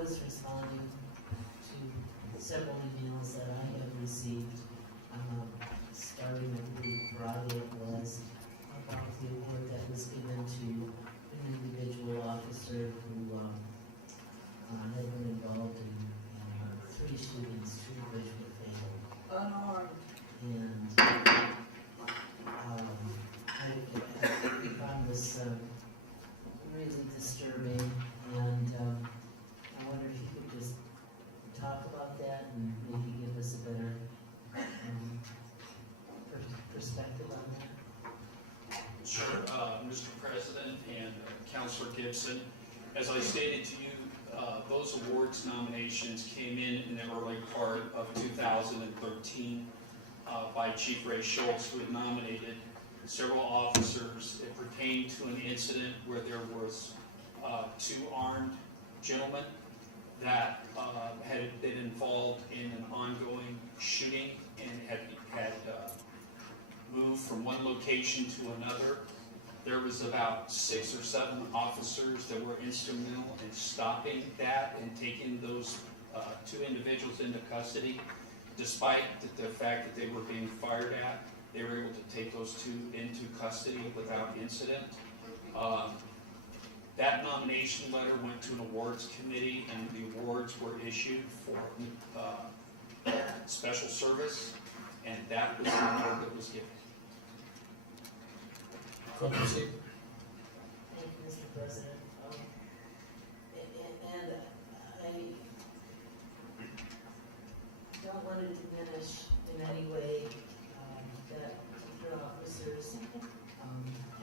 was responding to several emails that I have received, starting I believe Friday it was, about the award that was given to an individual officer who had been involved in 3 shootings, 2 of which were fatal. Unarmed. And I found this really disturbing, and I wonder if you could just talk about that and maybe give us a better perspective on that. Sure, Mr. President and Councilor Gibson. As I stated to you, those awards nominations came in the early part of 2013 by Chief Ray Schultz, who had nominated several officers. It pertained to an incident where there was 2 armed gentlemen that had been involved in an ongoing shooting and had moved from one location to another. There was about 6 or 7 officers that were instrumental in stopping that and taking those 2 individuals into custody. Despite the fact that they were being fired at, they were able to take those 2 into custody without incident. That nomination letter went to an awards committee, and the awards were issued for special service, and that was the award that was given. Thank you, Mr. President. And I don't want to diminish in any way that particular officer's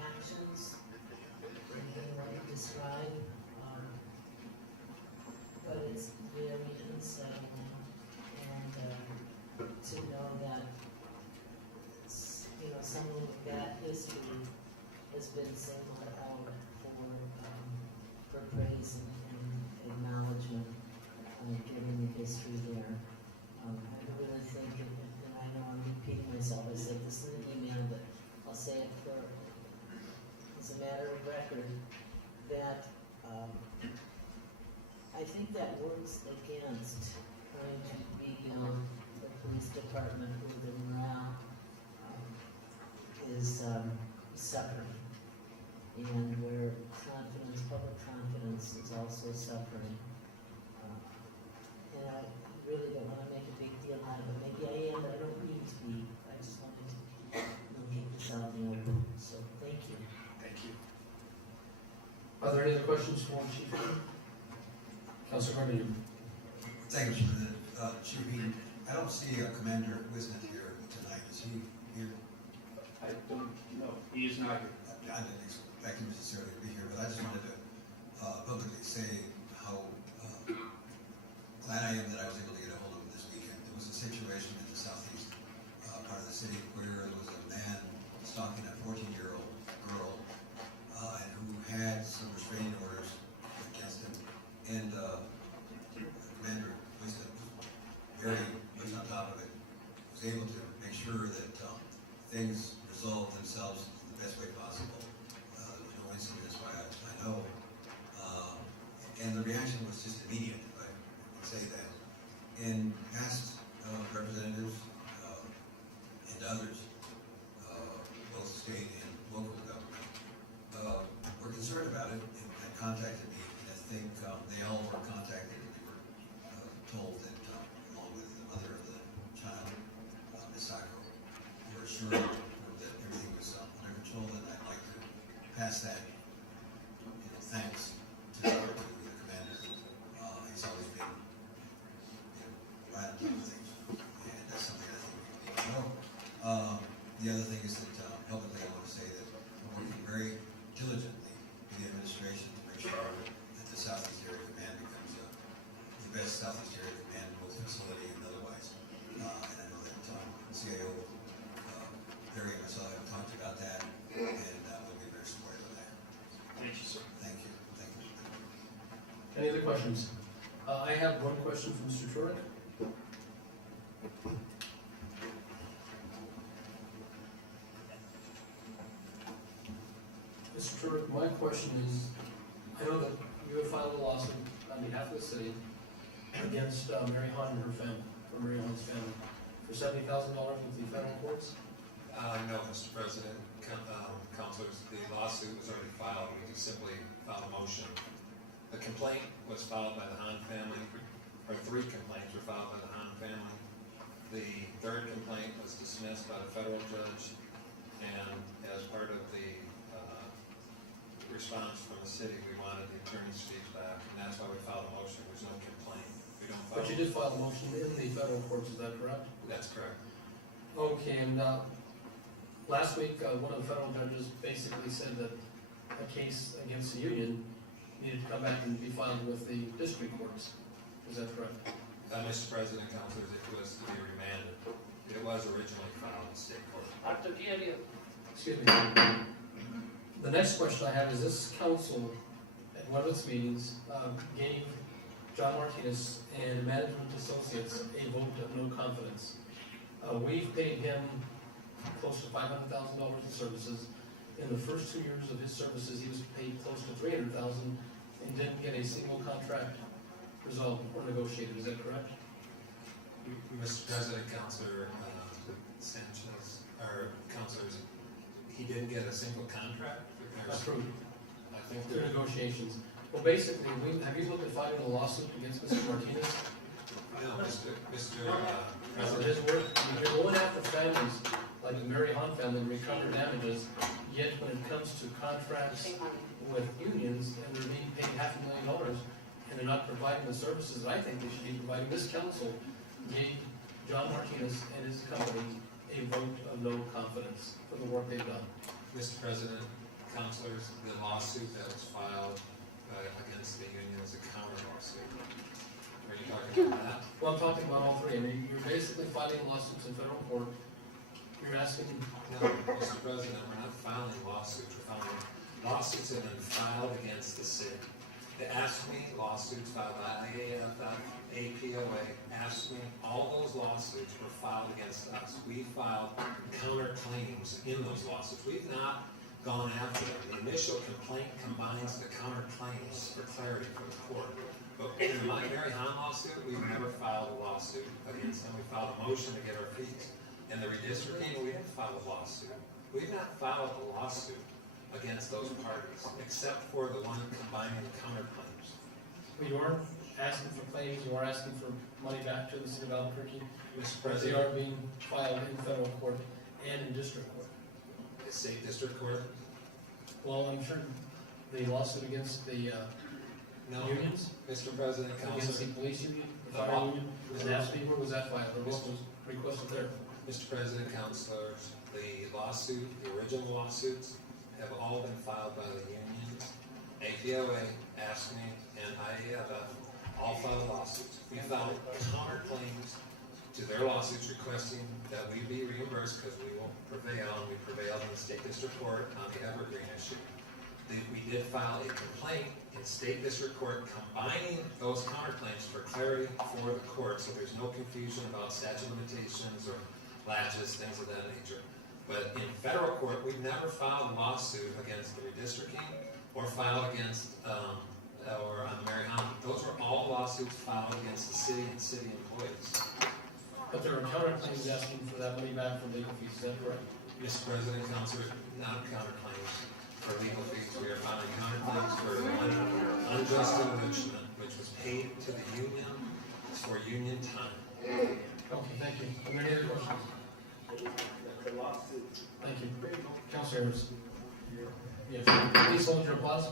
actions, anything like you describe, but it's very unsettling, and to know that someone with that history has been singled out for praise and acknowledgement, given the history there. I really think, and I know I'm repeating myself, I said this in the email, but I'll say it as a matter of record, that I think that works against trying to beat the police department where the morale is suffering, and where confidence, public confidence is also suffering. And I really don't want to make a big deal out of it. Maybe I am, but I don't need to be. I just wanted to get this out in the open. So thank you. Thank you. Are there any other questions for Chief Eden? Councilor Carmine. Thank you, Chief Eden. I don't see Commander Wisnet here tonight. Is he here? I don't know. He is not here. I didn't expect him necessarily to be here, but I just wanted to publicly say how glad I am that I was able to get a hold of him this weekend. There was a situation in the southeast part of the city where there was a man stalking a 14-year-old girl and who had some restraining orders against him. And Commander Wisdom was very much on top of it, was able to make sure that things resolved themselves the best way possible. There was no incident, as far as I know. And the reaction was just immediate, if I would say that. In past representatives and others, both state and local government, were concerned about it and contacted me. And I think they all were contacted and they were told that, along with the mother of the child, Ms. Sacco, were assured that everything was under control, and I'd like to pass that, thanks to the commander. He's always been, right on top of things, and that's something I think we need to know. The other thing is that, publicly, I want to say that I'm working very diligently with the administration to make sure that the Southeast Area Command becomes the best Southeast Area Command, both facility and otherwise. And I know that CAO Barry and myself have talked about that, and we'll be very supportive of that. Thank you, sir. Thank you. Thank you. Any other questions? I have one question from Mr. Turek. Mr. Turek, my question is, I know that you have filed a lawsuit on behalf of the city against Mary Hahn and her family, or Mary Hahn's family, for $70,000 with the federal courts? No, Mr. President, councilors, the lawsuit was already filed, we just simply filed a motion. The complaint was filed by the Hahn family, or 3 complaints were filed by the Hahn family. The 3rd complaint was dismissed by the federal judge, and as part of the response from the city, we wanted the attorney's fees back, and that's why we filed a motion. There's no complaint. We don't file. But you did file a motion in the federal courts, is that correct? That's correct. Okay, and last week, one of the federal judges basically said that a case against the union needed to come back and be filed with the district courts. Is that correct? Mr. President, councilors, it was to be remanded. It was originally filed in state court. Excuse me. The next question I have is this council, at one of its meetings, gave John Martinez and Management Associates a vote of no confidence. We've paid him close to $500,000 in services. In the first 2 years of his services, he was paid close to $300,000 and didn't get a single contract resolved or negotiated. Is that correct? Mr. President, Councilor Sanchez, or councilors, he didn't get a single contract? Approved. I think Through there, negotiations. Well, basically, have you looked at filing a lawsuit against Mr. Martinez? no, Mr. For President, his work, I mean, you're going after families like the Mary Hahn family and recover damages, yet when it comes to contracts with unions and they're being paid $500,000 and they're not providing the services that I think they should be providing, this council gave John Martinez and his company a vote of no confidence for the work they've done. Mr. President, councilors, the lawsuit that was filed against the union is a counter lawsuit. Are you talking about that? Well, I'm talking about all 3. I mean, you're basically filing lawsuits in federal court. You're asking, No, Mr. President, we're not filing lawsuits, we're filing lawsuits that have been filed against the city. The AFSCME lawsuits filed by IAFF, APOA, AFSCME, all those lawsuits were filed against us. We filed counterclaims in those lawsuits. We've not gone after them. The initial complaint combines the counterclaims for clarity for the court. But in the Mary Hahn lawsuit, we've never filed a lawsuit against them. We filed a motion to get our fees. In the redistricting, we didn't file a lawsuit. We've not filed a lawsuit against those parties, except for the one combining the counterclaims. you are asking for claims, you are asking for money back to the city of Albuquerque, Mr. but they President, are being filed in federal court and in district court. the state district court, Well, I'm sure the lawsuit against the no, unions, Mr. President, against the council, police union, the The fire law- union, and AFSCME, where was that filed, or what was requested there? Mr. President, councilors, the lawsuit, the original lawsuits have all been filed by the unions, APOA, AFSCME, and IAFF, all filed lawsuits. We filed counterclaims to their lawsuits requesting that we be reimbursed because we won't prevail, and we prevailed in the state district court on the Evergreen issue. We did file a complaint in state district court combining those counterclaims for clarity for the court, so there's no confusion about statute of limitations or latches, things of that nature. But in federal court, we've never filed a lawsuit against the redistricting or filed against, or on the Mary Hahn. Those were all lawsuits filed against the city and city employees. But there are counterclaims asking for that money back from legal fees, is that correct? Mr. President, councilors, not counterclaims for legal fees. We are filing counterclaims for unjust enrichment, which was paid to the union for union time. Okay, thank you. Are there any other questions? Thank you. Councilor Harris. Yes, please hold your applause.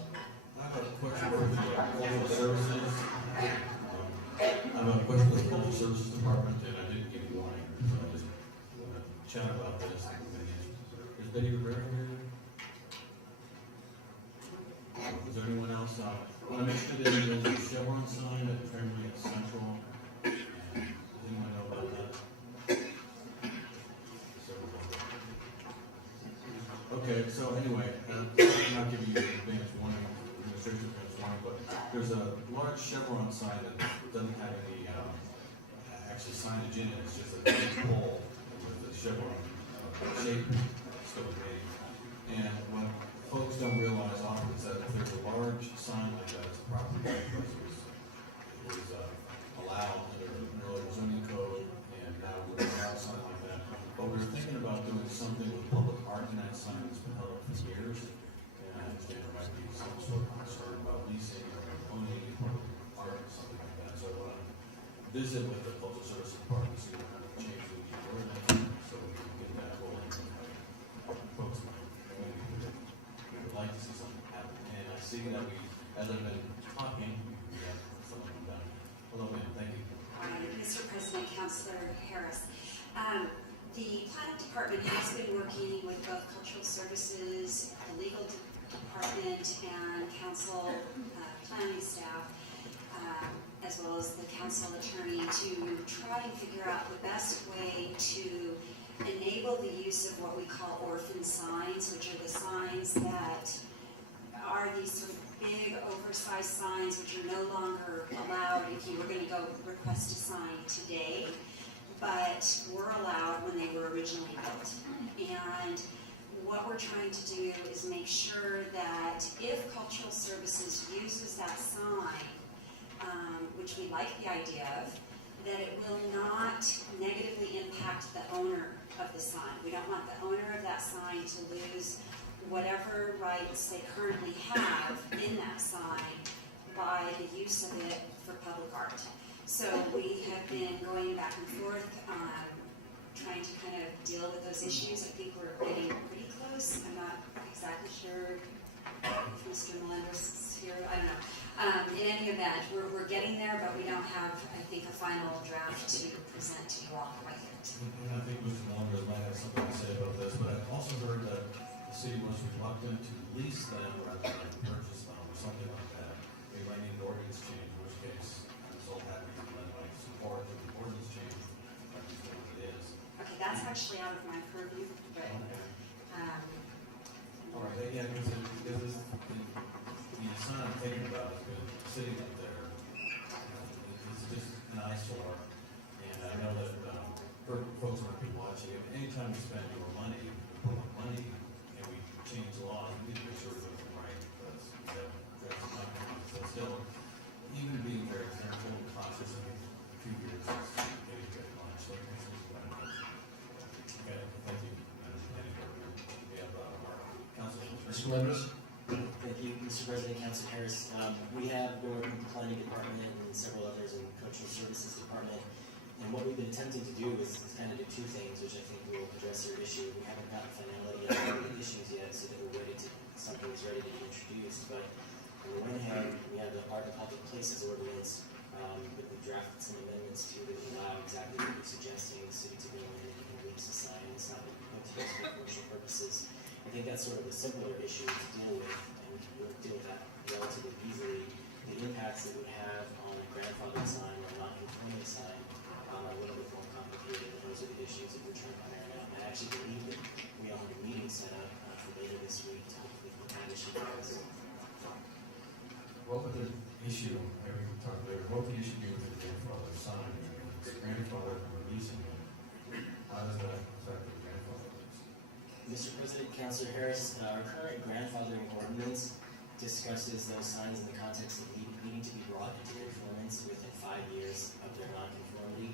I have a question for the cultural services. I have a question for the cultural services department, and I didn't get any warning, so I just want to chat about this. Is Betty Rivera here? Is there anyone else? What I'm interested in is the Chevron sign at Tramway Central. Does anyone know about that? Okay, so anyway, I'm not giving you advance warning, administration advance warning, but there's a large Chevron sign that doesn't have any, actually signage in it, it's just a big pole with the Chevron shape still made. And what folks don't realize often is that if there's a large sign like that, it's a property right, versus visit with the postal service department, see what kind of changes we can ordinance, so we can get that rolling. Folks, we would like to see something happen, and I see that we, as I've been talking, we have something done. Hello, ma'am, thank you. Mr. President, Councilor Harris. The planning department has been working with both cultural services, the legal department, and council planning staff, as well as the council attorney, to try and figure out the best way to enable the use of what we call orphan signs, which are the signs that are these sort of big oversized signs which are no longer allowed if you were going to go request a sign today, but were allowed when they were originally built. And what we're trying to do is make sure that if cultural services uses that sign, which we like the idea of, that it will not negatively impact the owner of the sign. We don't want the owner of that sign to lose whatever rights they currently have in that sign by the use of it for public art. So we have been going back and forth, trying to kind of deal with those issues. I think we're getting pretty close. I'm not exactly sure if Mr. Melendez is here. I don't know. In any event, we're getting there, but we don't have, I think, a final draft to present to you all quite yet. And I think Mr. Melendez might have something to say about this, but I've also heard that the city was reluctant to lease them rather than purchase them or something like that. They might need an ordinance change, in which case I'm so happy that I support the ordinance change. That's just what it is. Okay, that's actually out of my purview, but, All right, yeah, because the sign I'm thinking about has been sitting up there. It's just an eyesore, and I know that for folks might be watching it. Anytime we spend more money, we put more money, and we change the law, we need to make sure we're doing it right, because that's not going to. So still, even being very careful and cautious, I think a few years is maybe very much. So this is what I know. Okay, thank you. We have our council. Mr. Melendez? Thank you, Mr. President, Councilor Harris. We have been working with the planning department and several others in the cultural services department. And what we've been attempting to do is kind of do two things, which I think will address your issue. We haven't gotten finality on the issues yet, so that we're ready to, something is ready to be introduced. But on the one hand, we have the Art and Public Places Ordinance, that we drafted some amendments to that allow exactly what you're suggesting, the city to go in and even lease a sign. It's not been put to use for commercial purposes. I think that's sort of a simpler issue to deal with, and we'll deal with that relatively easily. The impacts that we have on a grandfathered sign or a non-conforming sign are a little bit more complicated, and those are the issues that we're trying to iron out. I actually believe that we all have a meeting set up for later this week to hopefully put that issue together. What would the issue, maybe we talked later, what would the issue be with the grandfather sign? It's grandfather from releasing it. How does that affect the grandfather? Mr. President, Councilor Harris, our current grandfathering ordinance discusses those signs in the context of needing to be brought into conformance within 5 years of their nonconformity.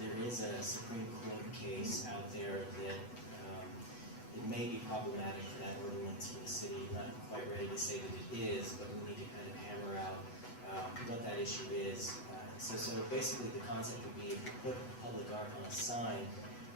There is a Supreme Court case out there that it may be problematic for that ordinance for the city. I'm not quite ready to say that it is, but we need to kind of hammer out what that issue is. So basically the concept would be if we put public art on a sign,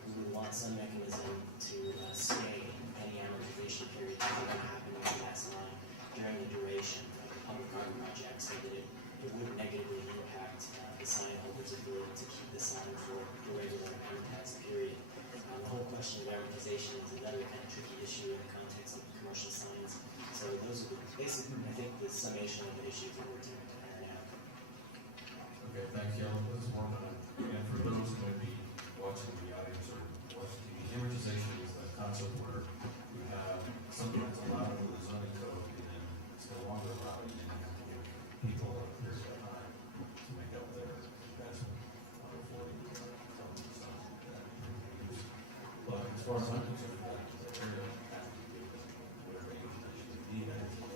we would want some mechanism to stay any amortization period that would happen on that sign during the duration of the public art project, so that it wouldn't negatively impact the sign holder's ability to keep the sign for the regular amortized period. The whole question of amortization is another kind of tricky issue in the context of commercial signs. So those are basically, I think, the summation of the issues that we're attempting to iron out. Okay, thank you. Let's work on it. And for those who may be watching the audience or watching TV, amortization is the concept where you have something that's allowed under the zoning code and then it's no longer allowed and then you have to give people a period of time to make up their investment before you something like that. But as far as I'm concerned, that area has to be given whatever information you need. I think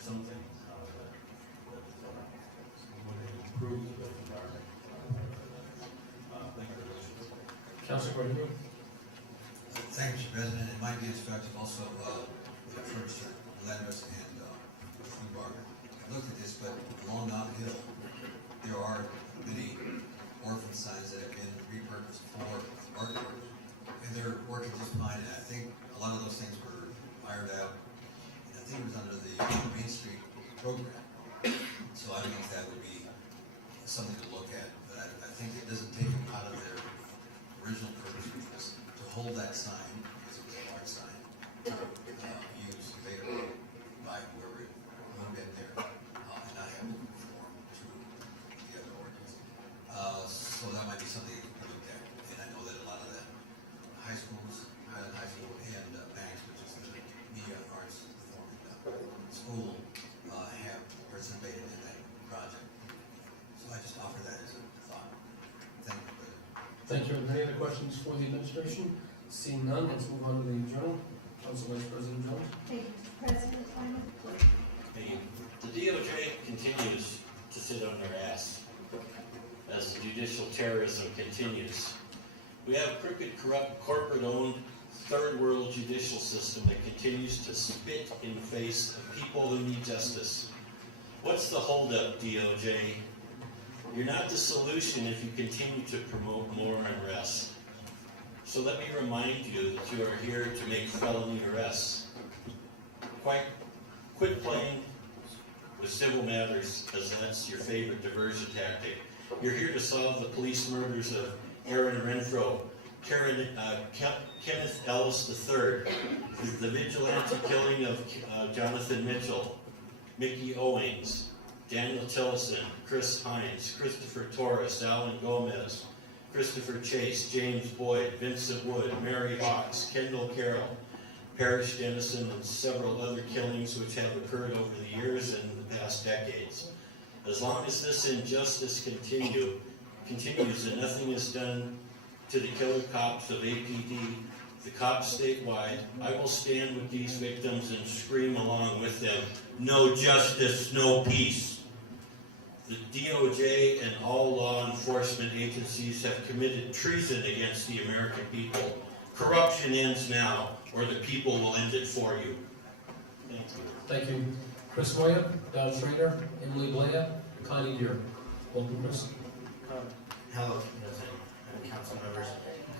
something that would improve the environment. Thank you. Councilor Cordero? Thank you, Mr. President. It might be instructive also with our first Melendez and Barber. I looked at this, but along Mount Hill, there are many orphan signs that have been repurposed for art work, and they're working just fine, and I think a lot of those things were ironed out, and I think it was under the Main Street program. So I don't know if that would be something to look at, but I think it doesn't take them out of their original purpose, which was to hold that sign, because it was a large sign, used later by whoever it would have been there, and not have to conform to the other ordinance. So that might be something to look at, and I know that a lot of the high schools, Highland High School and Banks, which is the media arts performing school, have participated in that project. So I just offer that as a thought. Thank you, President. Thank you. Are there any other questions for the administration? Seeing none, let's move on to the journal. Council Vice President Jones. Thank you, Mr. President. The DOJ continues to sit on their ass as the judicial terrorism continues. We have a crooked, corrupt, corporate-owned, third-world judicial system that continues to spit in the face of people who need justice. What's the holdup, DOJ? You're not the solution if you continue to promote more unrest. So let me remind you that you are here to make felony arrests. Quit playing with civil matters, as that's your favorite diversion tactic. You're here to solve the police murders of Aaron Renfro, Kenneth Ellis III, the vigilante killing of Jonathan Mitchell, Mickey Owings, Daniel Tillison, Chris Hines, Christopher Torres, Alan Gomez, Christopher Chase, James Boyd, Vincent Wood, Mary Hawks, Kendall Carroll, Parrish Dennison, and several other killings which have occurred over the years and the past decades. As long as this injustice continues and nothing is done to the killer cops of APD, the cops statewide, I will stand with these victims and scream along with them, no justice, no peace. The DOJ and all law enforcement agencies have committed treason against the American people. Corruption ends now, or the people will end it for you. Thank you. Thank you. Chris Moya, Don Schrader, Emily Blea, Connie Deere. Welcome, Chris. Hello, President and council members.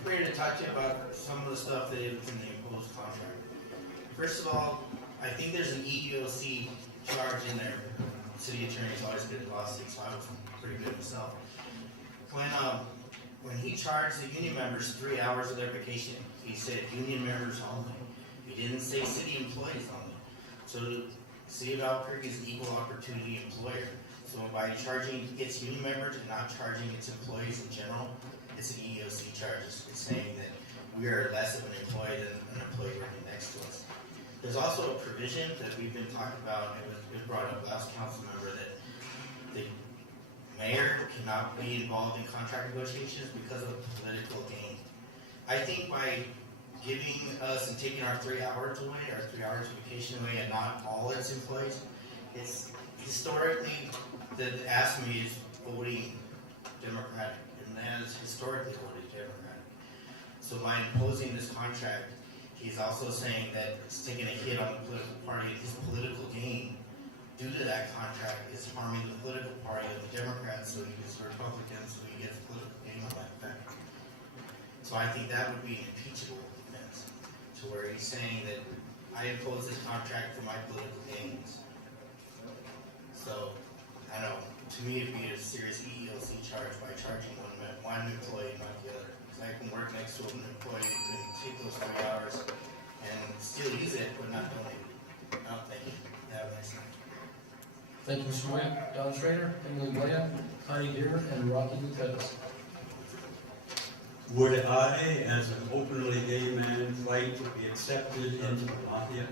I'm here to talk to you about some of the stuff that is in the imposed contract. First of all, I think there's an EEOC charge in there. City attorney's always been lawsuits, so I was pretty good myself. When he charged the union members 3 hours of their vacation, he said union members only. He didn't say city employees only. So the City of Albuquerque is an equal opportunity employer. So by charging its union members and not charging its employees in general, it's an EEOC charge. It's saying that we are less of an employee than an employee working next to us. There's also a provision that we've been talking about, and it was brought up last council member, that the mayor cannot be involved in contract negotiations because of political gain. I think by giving us and taking our 3 hours away, our 3 hours of vacation away, and not all its employees, it's historically, the ASME is voting Democratic, and that is historically voted Democratic. So by imposing this contract, he's also saying that it's taking a hit on the political party, and his political gain due to that contract is harming the political party of the Democrats, so he gets the Republicans, so he gets political gain on that fact. So I think that would be an impeachable offense, to where he's saying that I impose this contract for my political gains. So, I don't know, to me it'd be a serious EEOC charge by charging one employee, not the other. Because I can work next to an employee and take those 3 hours and still use it, but not donate it. No, thank you. Have a nice night. Thank you, Mr. Moya. Don Schrader, Emily Blea, Connie Deere, and Rocky Lutetis. Would I, as an openly gay man, fight to be accepted into the mafia?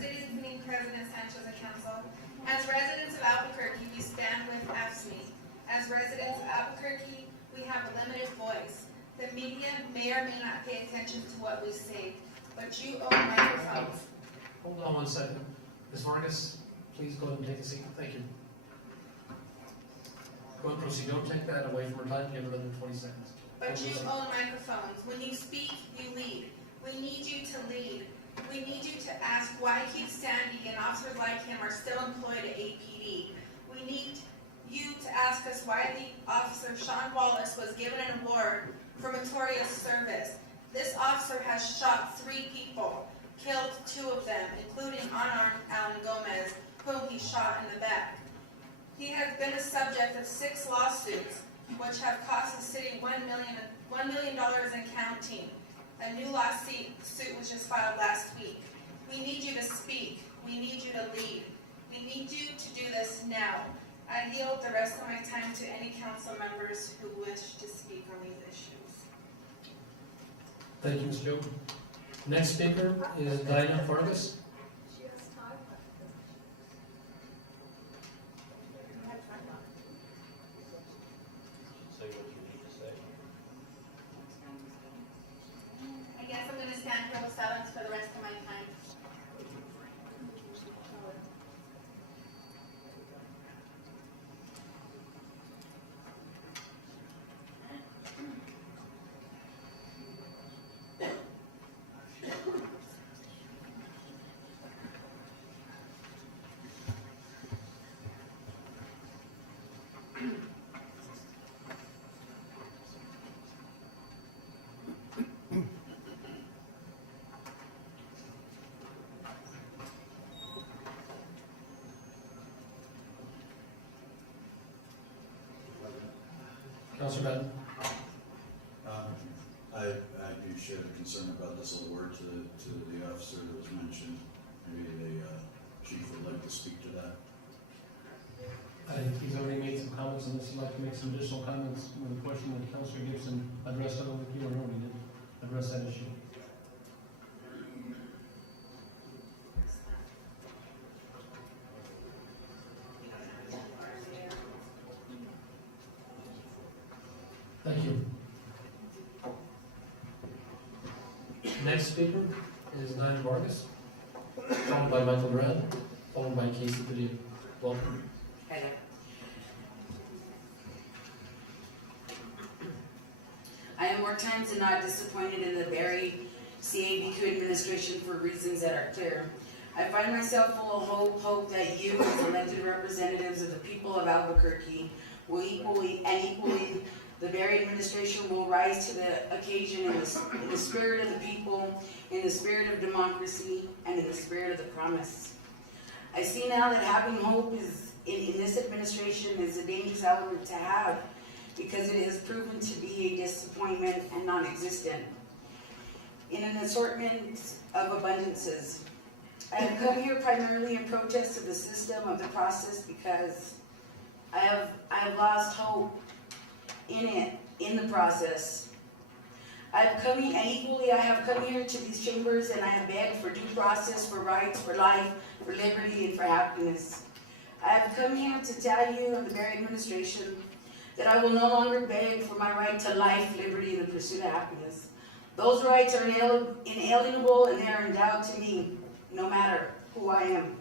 Good evening, President Sanchez and Council. As residents of Albuquerque, we stand with AFSCME. As residents of Albuquerque, we have a limited voice. The media may or may not pay attention to what we say, but you own microphones. Hold on 1 second. Ms. Vargas, please go ahead and take a seat. Thank you. Go ahead, proceed. Don't take that away from her time. You have another 20 seconds. But you own microphones. When you speak, you lead. We need you to lead. We need you to ask why Keith Sandy and officers like him are still employed at APD. We need you to ask us why the officer Sean Wallace was given an award for meritorious service. This officer has shot 3 people, killed 2 of them, including unarmed Alan Gomez, whom he shot in the back. He has been the subject of 6 lawsuits, which have cost the city $1 million and counting. A new lawsuit which was filed last week. We need you to speak. We need you to lead. We need you to do this now. I yield the rest of my time to any council members who wish to speak on these issues. Thank you, Ms. Joe. Next speaker is Dinah Fargus. Say what you need to say. I guess I'm going to stand here with silence for the rest of my time. Councilor Madden. I do share the concern about this award to the officer that was mentioned. Maybe the chief would like to speak to that. I think he's already made some comments on this. I'd like to make some additional comments on the question that Councilor Gibson addressed. I don't think you or nobody did address that issue. Thank you. Next speaker is Dinah Vargas, followed by Michael Brad, followed by Casey Padilla. Welcome. Hello. I am more times than not disappointed in the Barry ABQ administration for reasons that are clear. I find myself full of hope that you, as elected representatives of the people of Albuquerque, will equally the Barry administration will rise to the occasion in the spirit of the people, in the spirit of democracy, and in the spirit of the promise. I see now that having hope is in this administration is a dangerous element to have, because it has proven to be a disappointment and non-existent in an assortment of abundances. I have come here primarily in protest of the system of the process, because I have lost hope in the process. I have come here to these chambers, and I have begged for due process, for rights, for life, for liberty, and for happiness. I have come here to tell you of the Barry administration that I will no longer beg for my right to life, liberty, and the pursuit of happiness. Those rights are inalienable, and they are endowed to me, no matter who I am.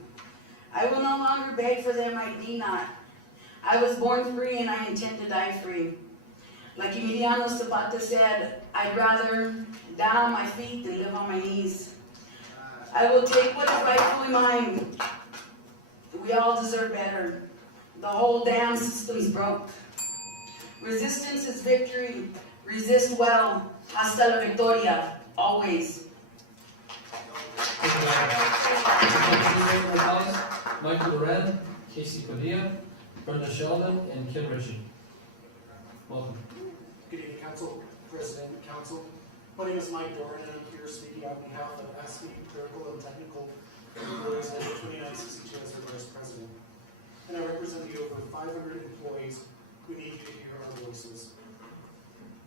I will no longer beg for them, I need not. I was born free, and I intend to die free. Like Emiliano Zapata said, I'd rather die on my feet than live on my knees. I will take what is rightfully mine. We all deserve better. The whole damn system's broke. Resistance is victory. Resist well. Hasta la victoria. Always. Michael Loren, Casey Padilla, Brenda Sheldon, and Kim Ritchie. Welcome. Good evening, Council, President, Council. My name is Mike Doran, and I'm here speaking on behalf of ASME Critical and Technical Employees at 2962 as their Vice President. And I represent the over 500 employees who need you to hear our voices.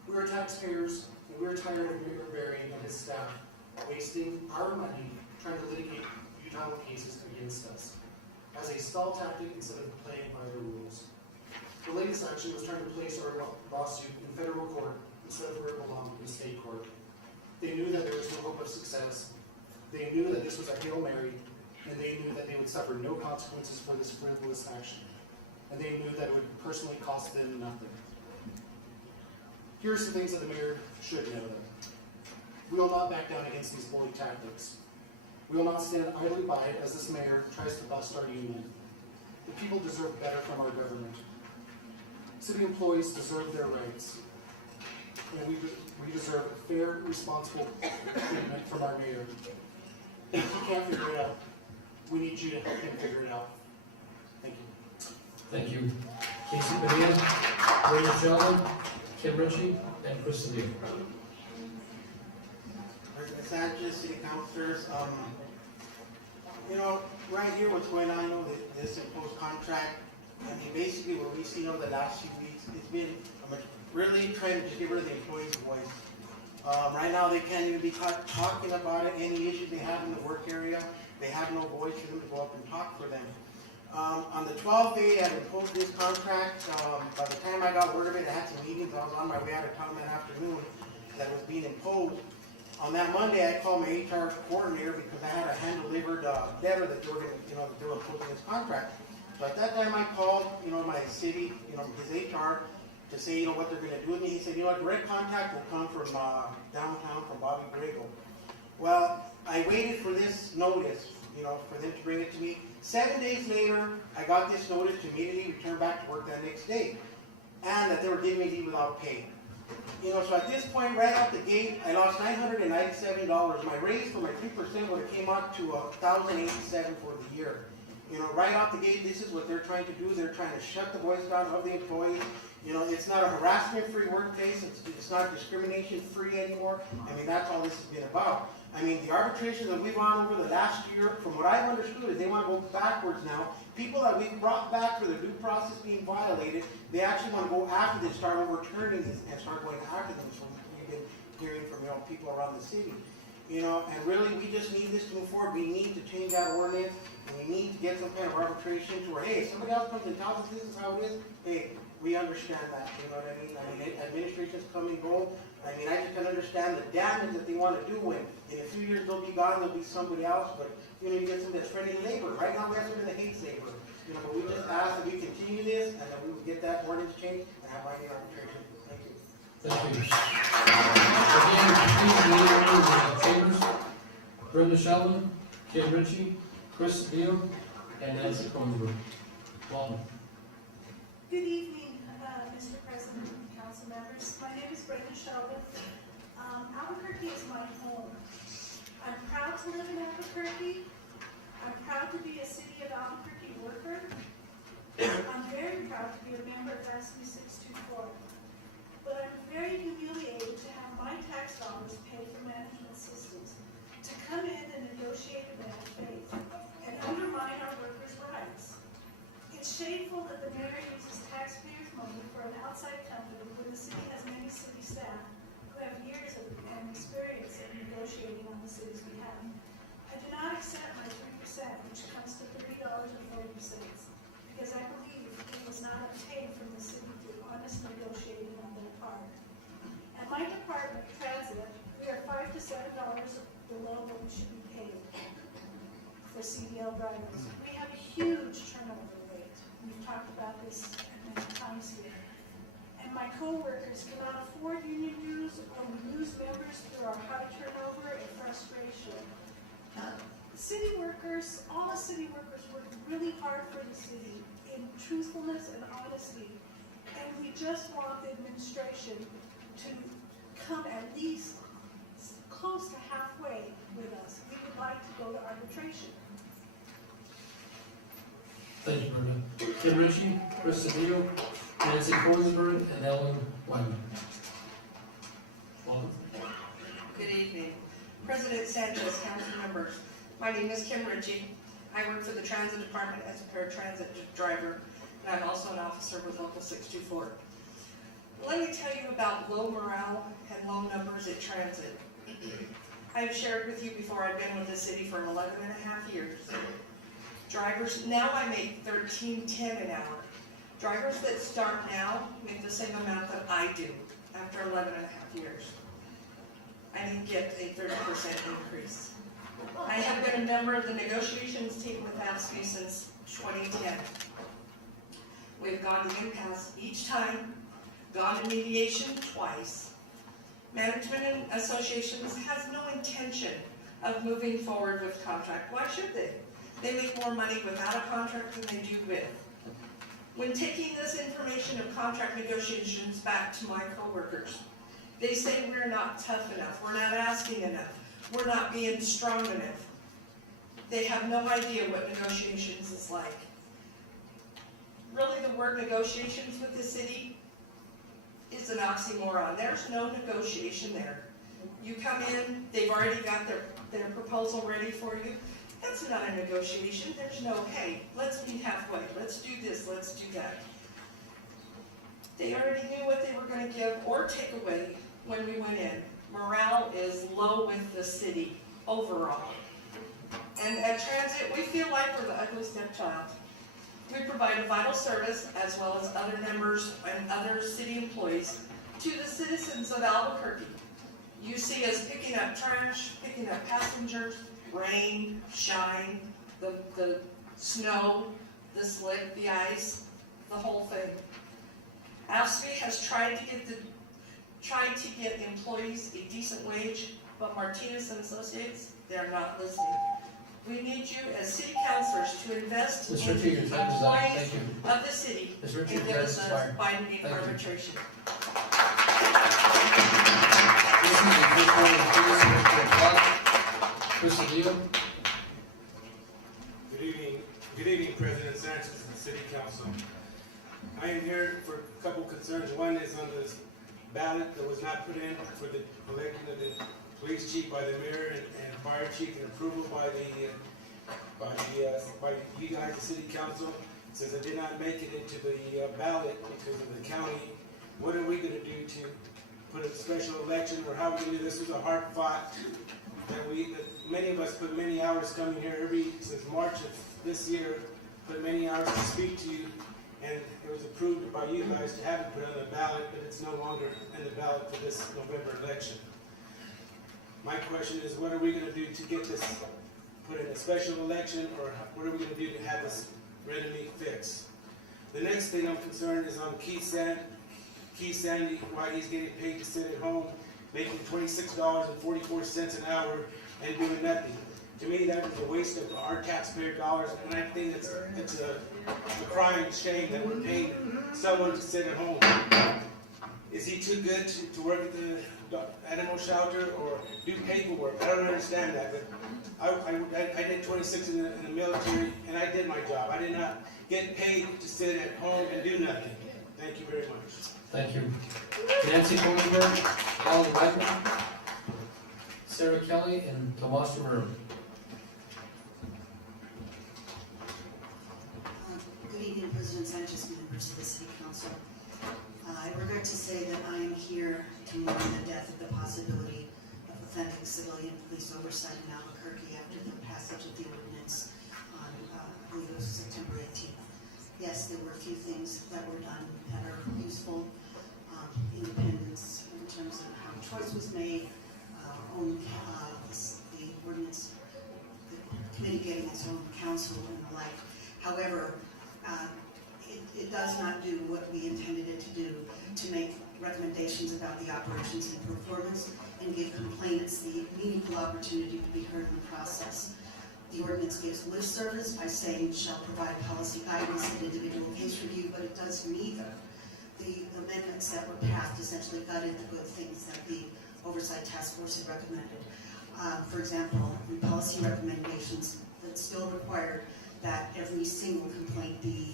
We are taxpayers, and we are tired of Mayor Barry and his staff wasting our money trying to litigate futile cases against us as a stall tactic instead of playing by the rules. The latest action was trying to place our lawsuit in federal court instead of where it belonged in state court. They knew that there was no hope of success. They knew that this was a Hail Mary, and they knew that they would suffer no consequences for this frivolous action. And they knew that it would personally cost them nothing. Here are some things that the mayor should know. We will not back down against these bully tactics. We will not stand idly by as this mayor tries to bust our union. The people deserve better from our government. City employees deserve their rights. And we deserve fair, responsible treatment from our mayor. If he can't figure it out, we need you to help him figure it out. Thank you. Thank you. Casey Padilla, Brenda Sheldon, Kim Ritchie, and Chris Lee. President Sanchez, city councilors, right here, what's going on, this imposed contract, I mean, basically what we've seen over the last few weeks, it's been really trying to just get rid of the employees' voice. Right now, they can't even be caught talking about it, any issues they have in the work area, they have no voice for them to go up and talk for them. On the 12th day, I imposed this contract. By the time I got word of it, I had some meetings, I was on my way out of town that afternoon, that was being imposed. On that Monday, I called my HR coordinator because I had a hand-delivered letter that they were imposing this contract. So at that time, I called, my city, his HR, to say, what they're going to do with me. He said, direct contact will come from downtown, from Bobby Grego. Well, I waited for this notice, for them to bring it to me. 7 days later, I got this notice to immediately return back to work that next day, and that they were giving me leave without pay. So at this point, right out the gate, I lost $997. My raise for my 3% would have came out to $1,087 for the year. Right out the gate, this is what they're trying to do. They're trying to shut the voice down of the employees. It's not a harassment-free workplace. It's not discrimination-free anymore. I mean, that's all this has been about. I mean, the arbitrations that we've gone over the last year, from what I've understood, is they want to go backwards now. People that we've brought back for the due process being violated, they actually want to go after this, start overturning this, and start going after them. So we've been hearing from people around the city. And really, we just need this to move forward. We need to change that ordinance, and we need to get some kind of arbitration to where, hey, if somebody else comes and tells us this is how it is, hey, we understand that. You know what I mean? I mean, administrations come and go. I mean, I just can understand the damage that they want to do when in a few years they'll be gone, there'll be somebody else, but you get somebody that's friendly to labor. Right now we have somebody that hates labor. But we just ask that we continue this and that we will get that ordinance changed and have binding arbitration. Thank you. Thank you. Again, please meet the chambers. Brenda Sheldon, Kim Ritchie, Chris Leo, and Nancy Kronberg. Welcome. Good evening, Mr. President and council members. My name is Brenda Sheldon. Albuquerque is my home. I'm proud to live in Albuquerque. I'm proud to be a City of Albuquerque worker. I'm very proud to be a member of ABQ 624. But I'm very humiliated to have my tax dollars pay for management systems, to come in and negotiate in bad faith, and undermine our workers' rights. It's shameful that the mayor uses taxpayers' money for an outside company when the city has many city staff who have years of experience in negotiating on the city's behalf. I do not accept my 3%, which comes to $30.40, because I believe it was not obtained from the city through honest negotiating on their part. At my department, Transit, we are $5 to $7 below what we should be paid for CDL drivers. We have a huge turnover rate. We've talked about this many times here. And my co-workers cannot afford union dues, or we lose members through our high turnover and frustration. City workers, all the city workers work really hard for the city in truthfulness and honesty. And we just want the administration to come at least close to halfway with us. We would like to go to arbitration. Thank you, Brenda. Kim Ritchie, Chris Cedillo, Nancy Kronberg, and Ellen Wyman. Welcome. Good evening. President Sanchez, council members. My name is Kim Ritchie. I work for the transit department as a paratransit driver, and I'm also an officer with Local 624. Let me tell you about low morale and low numbers at transit. I've shared with you before, I've been with the city for 11 and a half years. Drivers, now I make $13.10 an hour. Drivers that start now make the same amount that I do after 11 and a half years. I didn't get a 30% increase. I have been a member of the negotiations team with ABQ since 2010. We've gone to impasse each time, gone to mediation twice. Management and associations has no intention of moving forward with contract. Why should they? They make more money without a contract than they do with. When taking this information of contract negotiations back to my coworkers, they say we're not tough enough, we're not asking enough, we're not being strong enough. They have no idea what negotiations is like. Really, the word negotiations with the city is an oxymoron. There's no negotiation there. You come in, they've already got their proposal ready for you. That's not a negotiation. There's no, hey, let's meet halfway, let's do this, let's do that. They already knew what they were going to give or take away when we went in. Morale is low with the city overall. And at Transit, we feel like we're the ugly stepchild. We provide a vital service, as well as other members and other city employees, to the citizens of Albuquerque. You see us picking up trash, picking up passengers, rain, shine, the snow, the slick, the ice, the whole thing. AFSCME has tried to get employees a decent wage, but Martinez and Associates, they're not listening. We need you as city councilors to invest in employees of the city and give us a binding arbitration. Good evening, President Sanchez and City Council. I am here for a couple concerns. One is on this ballot that was not put in for the election of the police chief by the mayor and fire chief, and approval by you guys, the City Council. Since I did not make it into the ballot because of the county, what are we going to do to put a special election, or how are we going to do this? This was a hard fought that many of us put many hours coming here since March of this year, put many hours to speak to you, and it was approved by you guys to have it put on the ballot, but it's no longer in the ballot for this November election. My question is, what are we going to do to get this put in a special election, or what are we going to do to have this readily fixed? The next thing I'm concerned is on Keith Sandy, why he's getting paid to sit at home, making $26.44 an hour and doing nothing. To me, that is a waste of our taxpayer dollars, and I think it's a crying shame that we're paying someone to sit at home. Is he too good to work at the animal shelter or do paperwork? I don't understand that, but I did 26 in the military, and I did my job. I did not get paid to sit at home and do nothing. Thank you very much. Thank you. Nancy Goldenberg, Alan Wagner, Sarah Kelly, and Tomas Romero. Good evening, President Sanchez, members of the City Council. I regret to say that I am here to mourn the death of the possibility of authentic civilian police oversight in Albuquerque after the passage of the ordinance on, I believe it was September 18th. Yes, there were a few things that were done that are useful. Independence in terms of how choice was made, the ordinance, the committee getting its own counsel and the like. However, it does not do what we intended it to do, to make recommendations about the operations and performance and give complainants the meaningful opportunity to be heard in the process. The ordinance gives lip service by saying it shall provide policy guidance and individual case review, but it does neither. The amendments that were passed essentially gutted the good things that the Oversight Task Force had recommended. For example, in policy recommendations, that still required that every single complaint be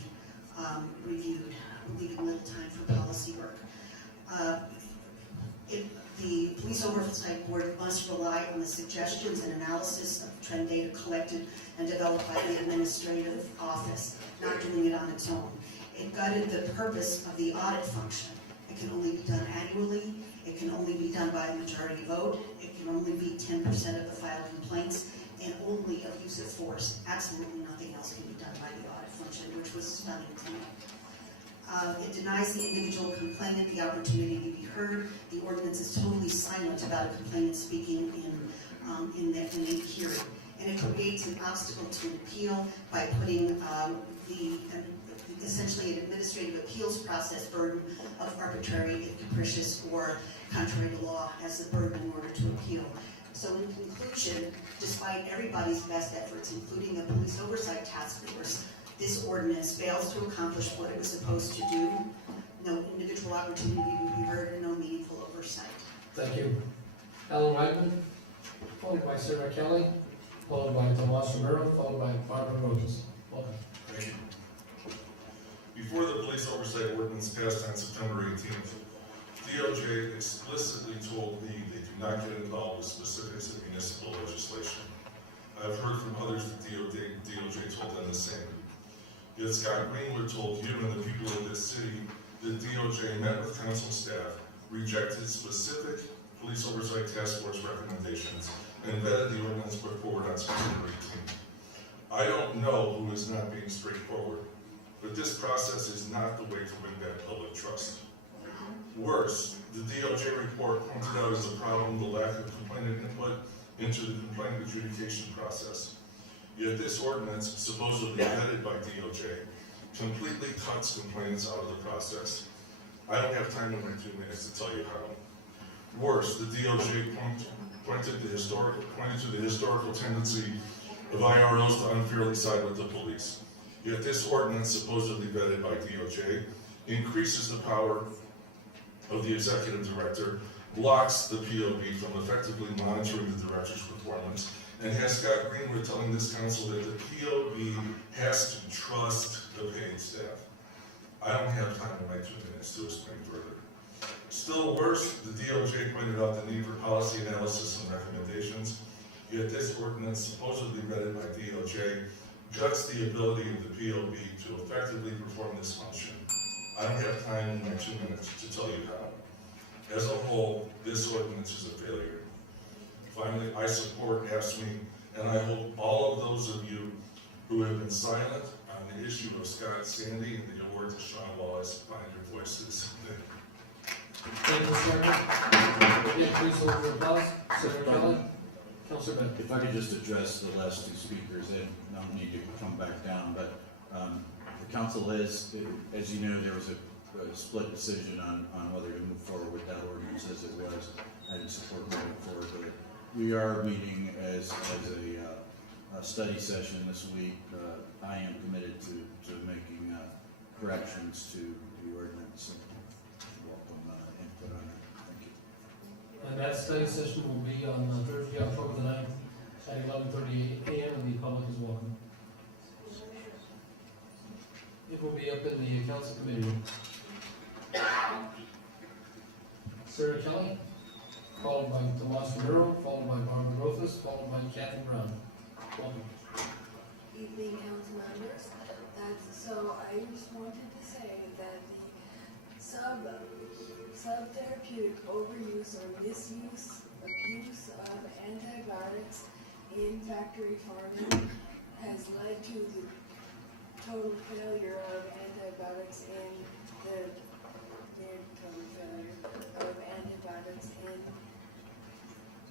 reviewed, leaving little time for policy work. The Police Oversight Board must rely on the suggestions and analysis of trend data collected and developed by the administrative office, not doing it on its own. It gutted the purpose of the audit function. It can only be done annually. It can only be done by a majority vote. It can only be 10% of the filed complaints and only of use of force. Absolutely nothing else can be done by the audit function, which was stunning to me. It denies the individual complainant the opportunity to be heard. The ordinance is totally silent about a complainant speaking in the hearing. And it creates an obstacle to an appeal by putting essentially an administrative appeals process burden of arbitrary, capricious, or contrary to law as the burden in order to appeal. So in conclusion, despite everybody's best efforts, including the Police Oversight Task Force, this ordinance fails to accomplish what it was supposed to do. No individual opportunity to be heard and no meaningful oversight. Thank you. Alan Whiteman, followed by Sarah Kelly, followed by Tomas Romero, followed by Barbara Rhodes. Welcome. Thank you. Before the police oversight ordinance passed on September 18th, DOJ explicitly told me they do not get involved with specifics of municipal legislation. I've heard from others that DOJ told them the same. Yet Scott Greenwood told you and the people of this city that DOJ met with council staff, rejected specific police oversight task force recommendations, and vetted the ordinance put forward on September 18th. I don't know who is not being straightforward, but this process is not the way to win back public trust. Worse, the DOJ report pointed out as a problem the lack of complainant input into the complaint adjudication process. Yet this ordinance, supposedly vetted by DOJ, completely cuts complainants out of the process. I don't have time in my 2 minutes to tell you how. Worse, the DOJ pointed to the historical tendency of IROs to unfairly side with the police. Yet this ordinance, supposedly vetted by DOJ, increases the power of the executive director, blocks the POB from effectively monitoring the director's performance, and has Scott Greenwood telling this council that the POB has to trust the paid staff. I don't have time in my 2 minutes to explain further. Still worse, the DOJ pointed out the need for policy analysis and recommendations, yet this ordinance, supposedly vetted by DOJ, guts the ability of the POB to effectively perform this function. I don't have time in my 2 minutes to tell you how. As a whole, this ordinance is a failure. Finally, I support AFSCME, and I hope all of those of you who have been silent on the issue of Scott Sandy and the award to Sean Wallace find your voices. Thank you, Sarah. Again, please hold your applause. Sarah Kelly, Councilor Bennett. If I could just address the last two speakers, and I don't need to come back down, but the council is, as you know, there was a split decision on whether to move forward with that ordinance as it was. I didn't support moving forward with it. We are meeting as a study session this week. I am committed to making corrections to the ordinance. Welcome input on that. Thank you. And that study session will be on Thursday, October the 9th at 11:30 a.m. and the public is welcome. It will be up in the council committee room. Sarah Kelly, followed by Tomas Romero, followed by Barbara Rothus, followed by Kathy Brown. Welcome. Evening, council members. So I just wanted to say that the subtherapeutic overuse or misuse, abuse of antibiotics in factory farming has led to the total failure of antibiotics in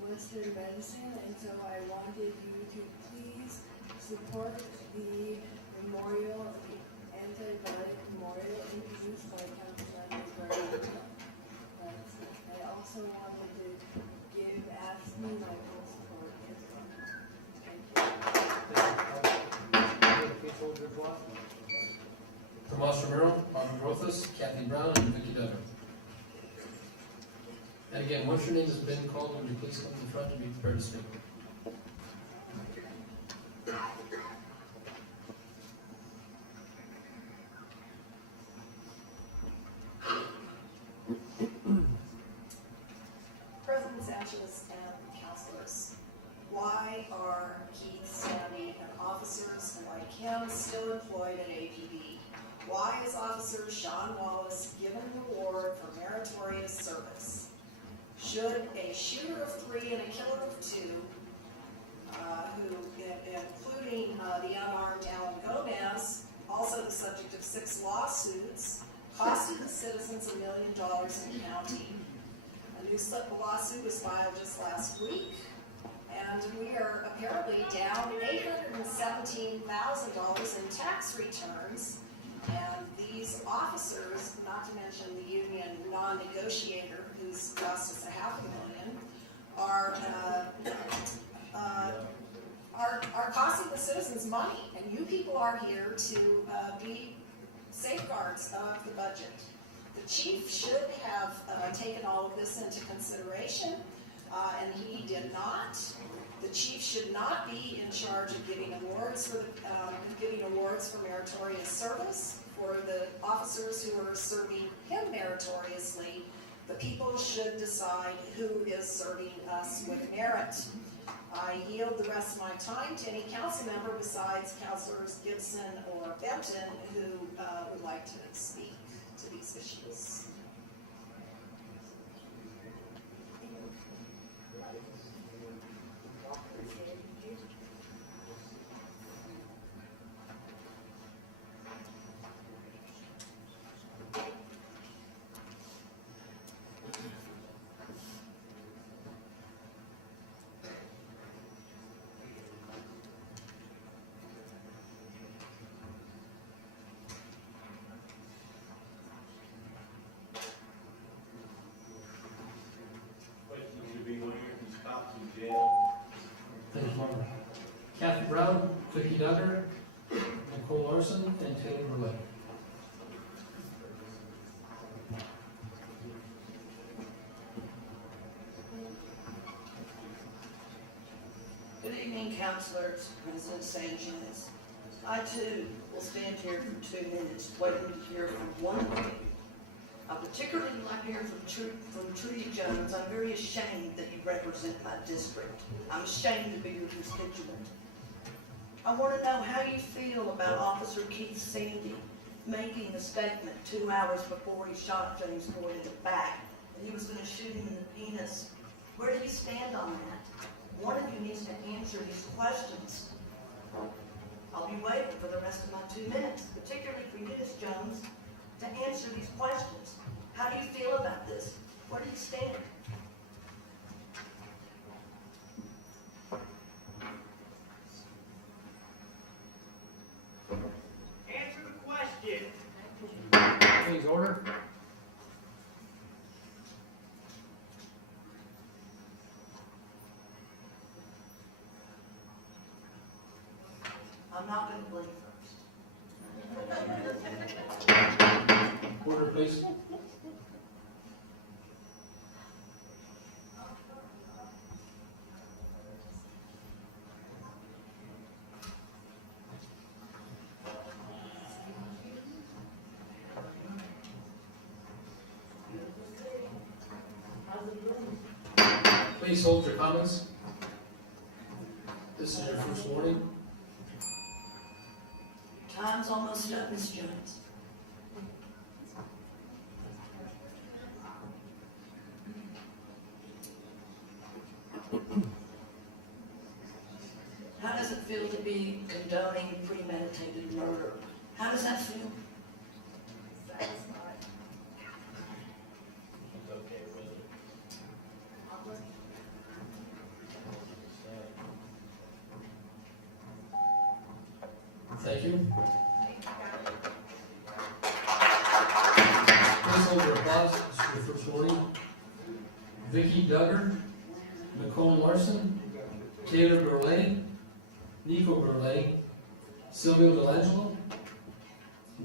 Western medicine, and so I wanted you to please support the memorial, the antibiotic memorial introduced by Councilmember Garden. I also wanted to give AFSCME my full support as well. Thank you. Please hold your applause. Tomas Romero, Barbara Rothus, Kathy Brown, and Vicki Duggar. And again, once your name has been called, would you please come to the front and be prepared to speak? President Sanchez and councilors, why are Keith, Sandy, and officers like him still employed at APB? Why is Officer Sean Wallace given an award for meritorious service? Should a shooter of 3 and a killer of 2, including the unarmed Alan Gomez, also the subject of 6 lawsuits, costing the citizens $1 million and counting? A new lawsuit was filed just last week, and we are apparently down $817,000 in tax returns. And these officers, not to mention the union non-negotiator, who's cost us $500,000, are costing the citizens money, and you people are here to be safeguards of the budget. The chief should have taken all of this into consideration, and he did not. The chief should not be in charge of giving awards for meritorious service for the officers who are serving him meritoriously. The people should decide who is serving us with merit. I yield the rest of my time to any council member besides Councilors Gibson or Benton who would like to speak to these issues. Thank you, Margaret. Kathy Brown, Vicki Duggar, Nicole Larson, and Taylor Burley. Good evening, councilors, President Sanchez. I too will stand here for 2 minutes waiting to hear from one of you. I particularly like hearing from Trudy Jones. I'm very ashamed that you represent my district. I'm ashamed to be your constituent. I want to know how you feel about Officer Keith Sandy making a statement 2 hours before he shot James Boyd in the back, and he was going to shoot him in the penis. Where do you stand on that? One of you needs to answer these questions. I'll be waiting for the rest of my 2 minutes, particularly for you, Ms. Jones, to answer these questions. How do you feel about this? Where do you stand? Answer the question. Please order. I'm not going to believe first. Order, please. Please hold your comments. This is your first warning. Time's almost up, Ms. Jones. How does it feel to be condoning premeditated murder? How does that feel? Thank you. Please hold your applause. This is your first warning. Vicki Duggar, Nicole Larson, Taylor Burley, Nico Burley, Silvio Delangelo,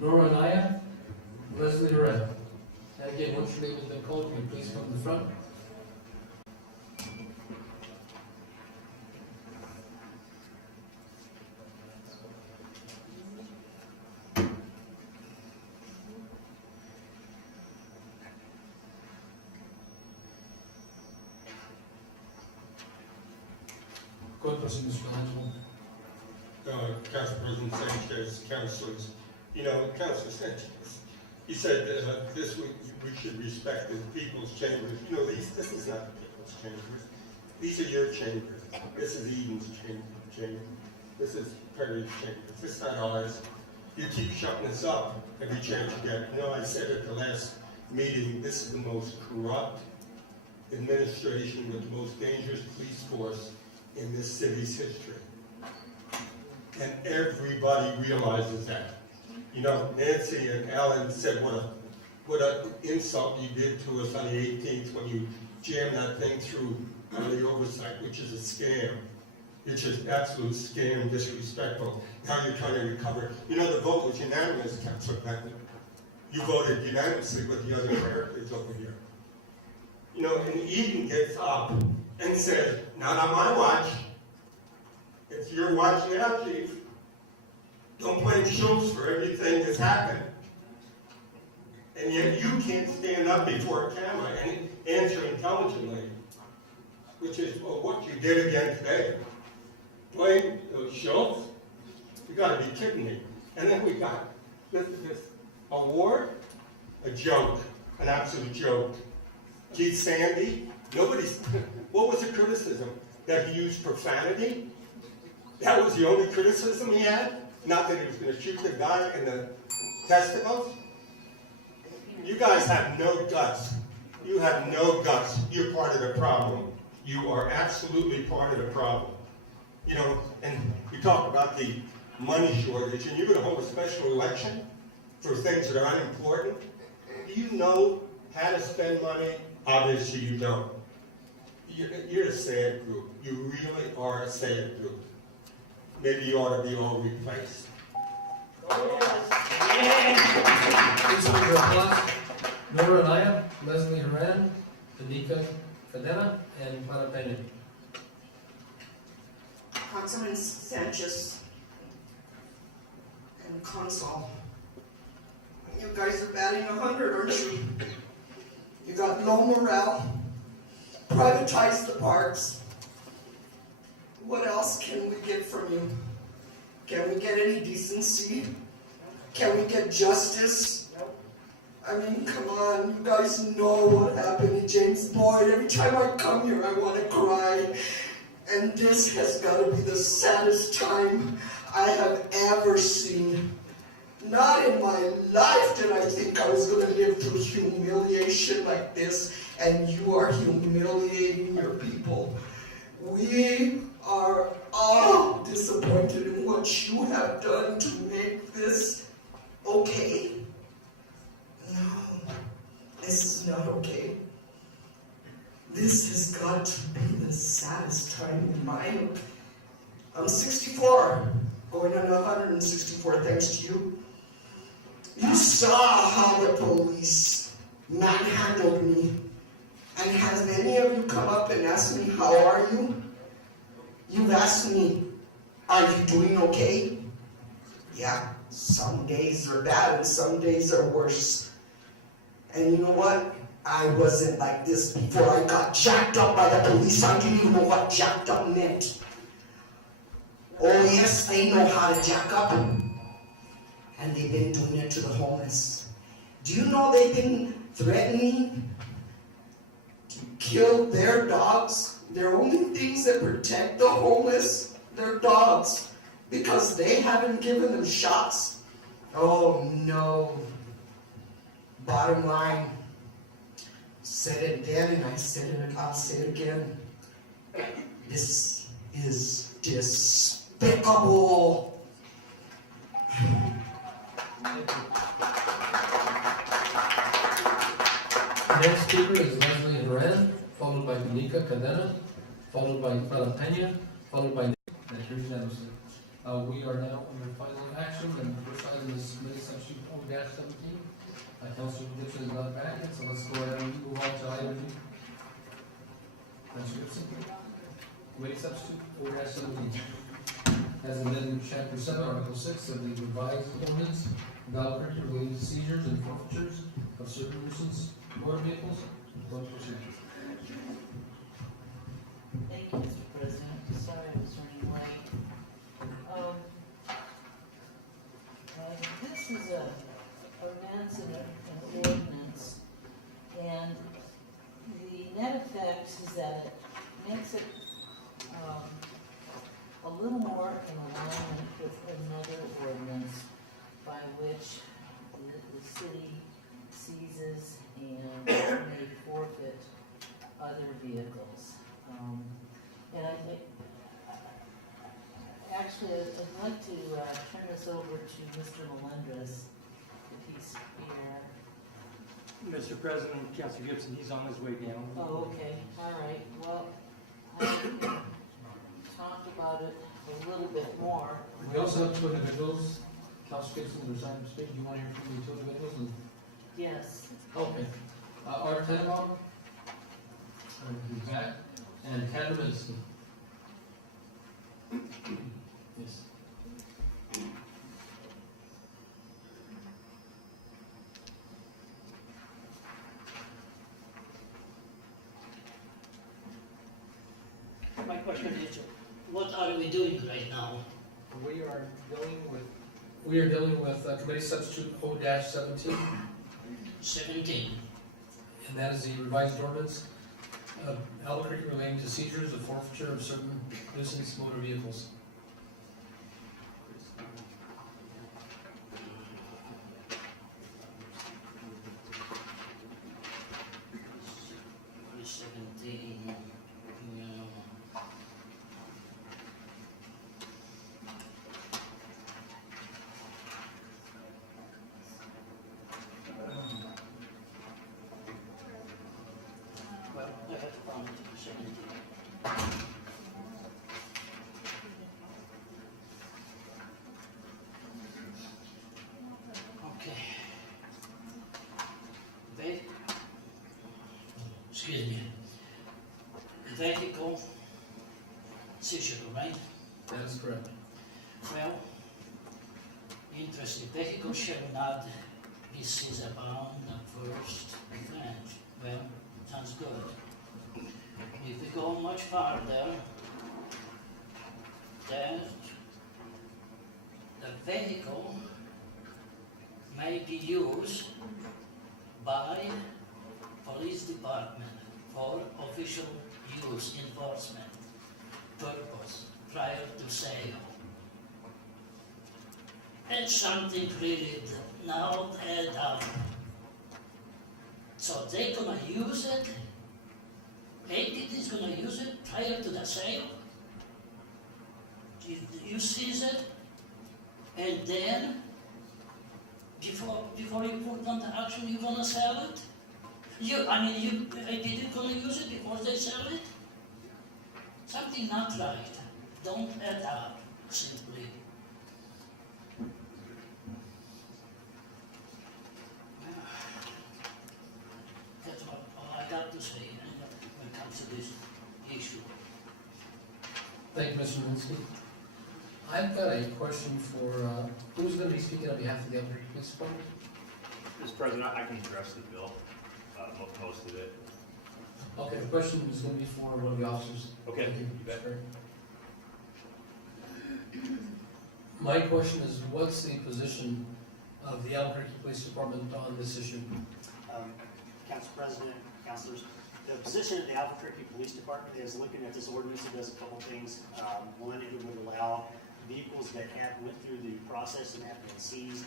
Nora Naya, Leslie Loretta. And again, once your name has been called, can you please come to the front? Go ahead, Mr. Delangelo. Council President Sanchez, councilors, Councilor Sanchez, he said this week we should respect the people's chambers. This is not the people's chambers. These are your chambers. This is Eden's chamber. This is Perry's chambers. This is not ours. You keep shutting us up every chance you get. I said at the last meeting, this is the most corrupt administration with the most dangerous police force in this city's history. And everybody realizes that. Nancy and Alan said what an insult you did to us on the 18th when you jammed that thing through on the oversight, which is a scam. It's just absolute scam, disrespectful. Now you're trying to recover. You know, the vote was unanimous, Councilor Beckman. You voted unanimously with the other characters over here. You know, and Eden gets up and says, not on my watch. It's your watch now, Chief. Don't blame Schultz for everything that's happened. And yet you can't stand up before a camera and answer intelligently, which is what you did again today. Blame Schultz? You gotta be kidding me. And then we got this award, a joke, an absolute joke. Keith Sandy, what was the criticism? That he used profanity? That was the only criticism he had? Not that he was gonna shoot the guy in the testicles? You guys have no guts. You have no guts. You're part of the problem. You are absolutely part of the problem. You know, and we talk about the money shortage, and you're gonna hold a special election for things that are unimportant. Do you know how to spend money? Obviously you don't. You're a sad group. You really are a sad group. Maybe you ought to be all replaced. Please hold your applause. Nora Anaya, Leslie Haran, Tanika Cadena, and Clara Pena. Councilman Sanchez and Consul, you guys are batting 100, aren't you? You got low morale, privatized the parks. What else can we get from you? Can we get any decency? Can we get justice? I mean, come on, you guys know what happened to James Boyd. Every time I come here, I want to cry. And this has got to be the saddest time I have ever seen. Not in my life did I think I was going to live through humiliation like this, and you are humiliating your people. We are all disappointed in what you have done to make this okay. No, this is not okay. This has got to be the saddest time in my life. I'm 64, going on 164 thanks to you. You saw how the police manhandled me. And has any of you come up and asked me, how are you? You've asked me, are you doing okay? Yeah, some days are bad and some days are worse. And you know what? I wasn't like this before I got jacked up by the police. I didn't even know what jacked up meant. Oh yes, they know how to jack up. And they've been doing it to the homeless. Do you know they've been threatening to kill their dogs? They're only things that protect the homeless, their dogs, because they haven't given them shots. Oh no. Bottom line, said it then and I said it, I'll say it again. This is despicable. Next speaker is Leslie Haran, followed by Tanika Cadena, followed by Clara Pena, followed by Nick. That carries unanimously. We are now under final action, and the first item is committee substitute O-17. Councilor Gibson is not back yet, so let's go ahead and move on to item B. Councilor Gibson. Committee substitute O-17. As amended in Chapter 7, Article 6 of the revised ordinance of Albuquerque related to seizures and forfeitures of certain nuisance motor vehicles. Vote procedure. Thank you, Mr. President. Sorry I was running late. This is a ordinance and an ordinance, and the net effect is that it makes it a little more in alignment with another ordinance by which the city seizes and may forfeit other vehicles. And I think, actually, I'd like to turn this over to Mr. Melendez, if he's here. Mr. President, Councilor Gibson, he's on his way down. Oh, okay, all right, well, talked about it a little bit more. We also have two individuals, Councilor Gibson, there's time to speak, do you want to hear from the two individuals? Yes. Okay. Art Tenenbaum? Who's back? And Ken Levinsky. Yes. My question is, what are we doing right now? We are dealing with Committee Substitute O-17. 17. And that is the revised ordinance of Albuquerque relating to seizures of forfeiture of certain nuisance motor vehicles. Well, I have found 17. Okay. Excuse me. Vehicle seizure, right? That is correct. Well, interesting. Vehicle shall not be seized upon the first offense. Well, sounds good. If we go much farther, that the vehicle may be used by police department for official use enforcement purpose prior to sale. It's something really now add up. So they're gonna use it, entity's gonna use it prior to the sale. You seize it, and then before you put on the auction, you're gonna sell it. Entity gonna use it before they sell it. Something not right. Don't add up simply. That's all I got to say when it comes to this issue. Thank you, Mr. Lewinsky. I've got a question for, who's going to be speaking on behalf of the Albuquerque Police Department? Mr. President, I can address the bill, most of it. Okay, the question is going to be for one of the officers. Okay, Thank you. you bet. Sure. My question is, what's the position of the Albuquerque Police Department on this issue? Council President, councilors, the position of the Albuquerque Police Department is looking at this ordinance. It does a couple things. One, it would allow vehicles that have went through the process and have been seized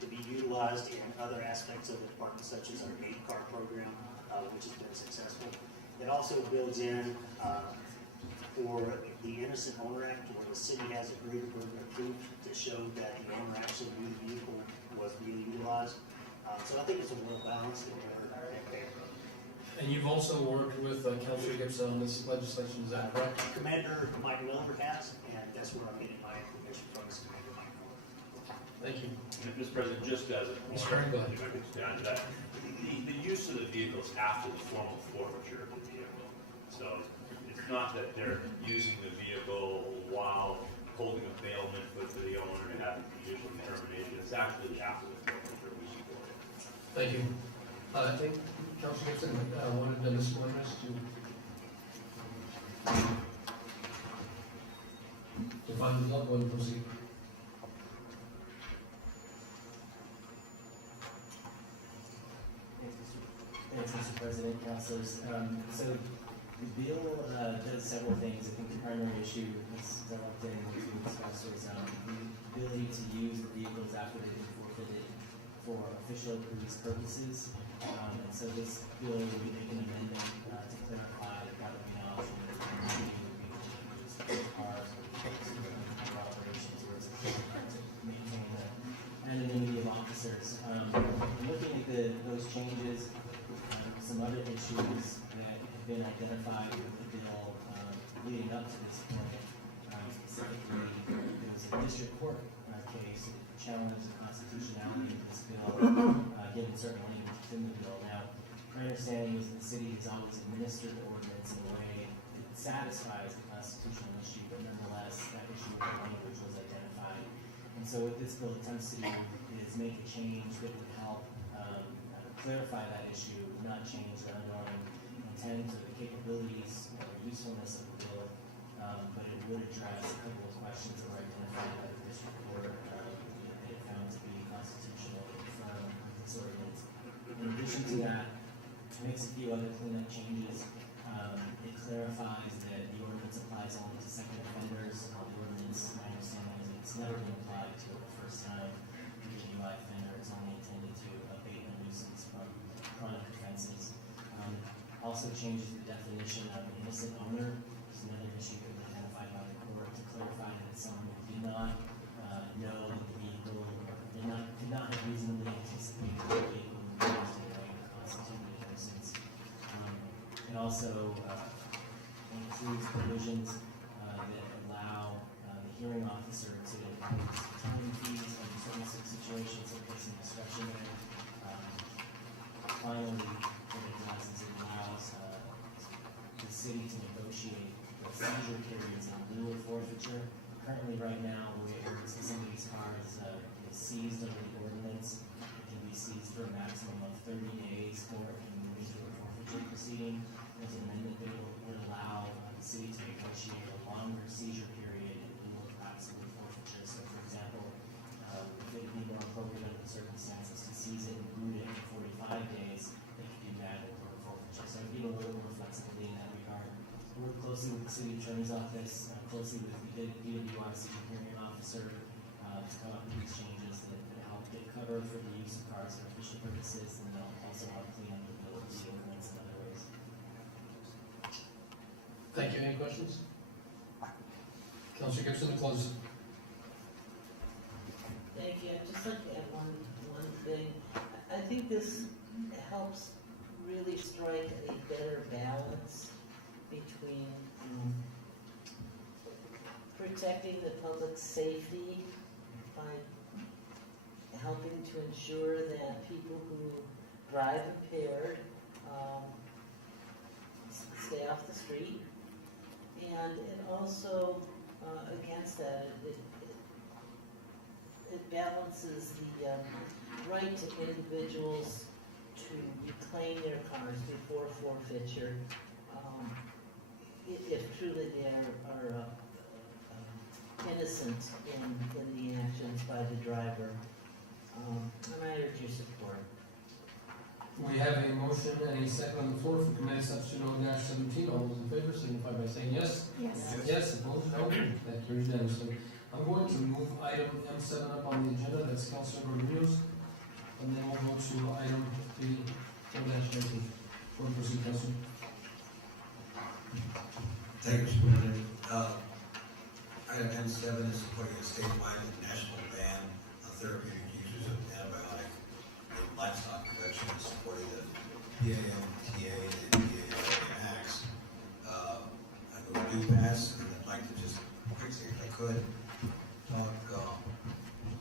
to be utilized in other aspects of the department, such as our 8-car program, which has been successful. It also builds in for the Innocent Owner Act, where the city has a greater burden of proof to show that the owner actually knew the vehicle was being utilized. So I think it's a well balanced and fair. And you've also worked with Councilor Gibson on this legislation, is that correct? Commander Mike Miller has, and that's where I'm getting my information from, is Commander Mike Miller. Thank you. Mr. President, just as a point, Mr. Herring, go ahead. if I could expand on that, the use of the vehicles after the formal forfeiture of the vehicle. So it's not that they're using the vehicle while holding a bailment for the owner and having judicial determination. It's actually after the forfeiture we support it. Thank you. I think Councilor Gibson wanted the disclosures to find the bill and proceed. Thanks, Mr. President, councilors. So the bill does several things. I think the primary issue is developed in what we discussed was the ability to use the vehicles after they've been forfeited for official police purposes. And so this bill will be making an amendment to clarify that that would be an option that our operations where it's to maintain the anonymity of officers. Looking at those changes, some other issues that have been identified with the bill leading up to this point, specifically, there was a district court case that challenged the constitutionality of this bill, given certain language within the bill. Now, my understanding is that the city has always administered the ordinance in a way that satisfies the constitutional issue, but nonetheless, that issue with the language was identified. And so what this bill attempts to do is make a change that would help clarify that issue, not change the underlying intent or the capabilities or usefulness of the bill, but it would address a couple of questions that were identified by the district court that it found to be constitutional from this ordinance. In addition to that, it makes a few other cleanup changes. It clarifies that the ordinance applies only to second offenders. The ordinance, my understanding is it's never been applied to the first time DUI offender. It's only intended to abate a nuisance from chronic offenses. Also changes the definition of an innocent owner. It's another issue that was identified by the court to clarify that someone who did not know that the vehicle or did not have reasonably anticipated that the vehicle would be used in a way that constituted a nuisance. It also includes provisions that allow the hearing officer to impose time fees under certain situations, so placing discretionary. Finally, what it does is it allows the city to negotiate the seizure periods in lieu of forfeiture. Currently, right now, the way it works is somebody's car is seized under the ordinance. It can be seized for a maximum of 30 days, or it can move into a forfeiture proceeding. There's an amendment that would allow the city to negotiate a longer seizure period in lieu of absolute forfeiture. So, for example, if it would be more appropriate under the circumstances to seize it and root it for 45 days, they could do that in lieu of forfeiture. So it'd be a little more flexibility in that regard. We work closely with the city attorney's office, closely with the DWI city hearing officer to come up with these changes that help get cover for the use of cars for official purposes, and they'll also help clean up the bill of the ordinance in other ways. Thank you. Any questions? Councilor Gibson, to close. Thank you. I'd just like to add one thing. I think this helps really strike a better balance between protecting the public's safety by helping to ensure that people who drive impaired stay off the street, and it also against that it balances the right to individuals to reclaim their cars before forfeiture, if truly they are innocent in the actions by the driver. And I urge your support. We have a motion and a second on the floor for committee substitute 0-17. All those in favor signify by saying yes. Yes. Yes, opposed, no. That carries unanimously. I'm going to move item M7 up on the agenda. That's Councilor Rodriguez. And then we'll go to item 3, 0-19. Go and proceed, Councilor. Thank you, Mr. President. Item M7 is supporting a statewide and national ban on therapeutic uses of antibiotic in livestock production and supporting the PAMTA and PAMTA acts. I know we do pass, and I'd like to just quickly, if I could, talk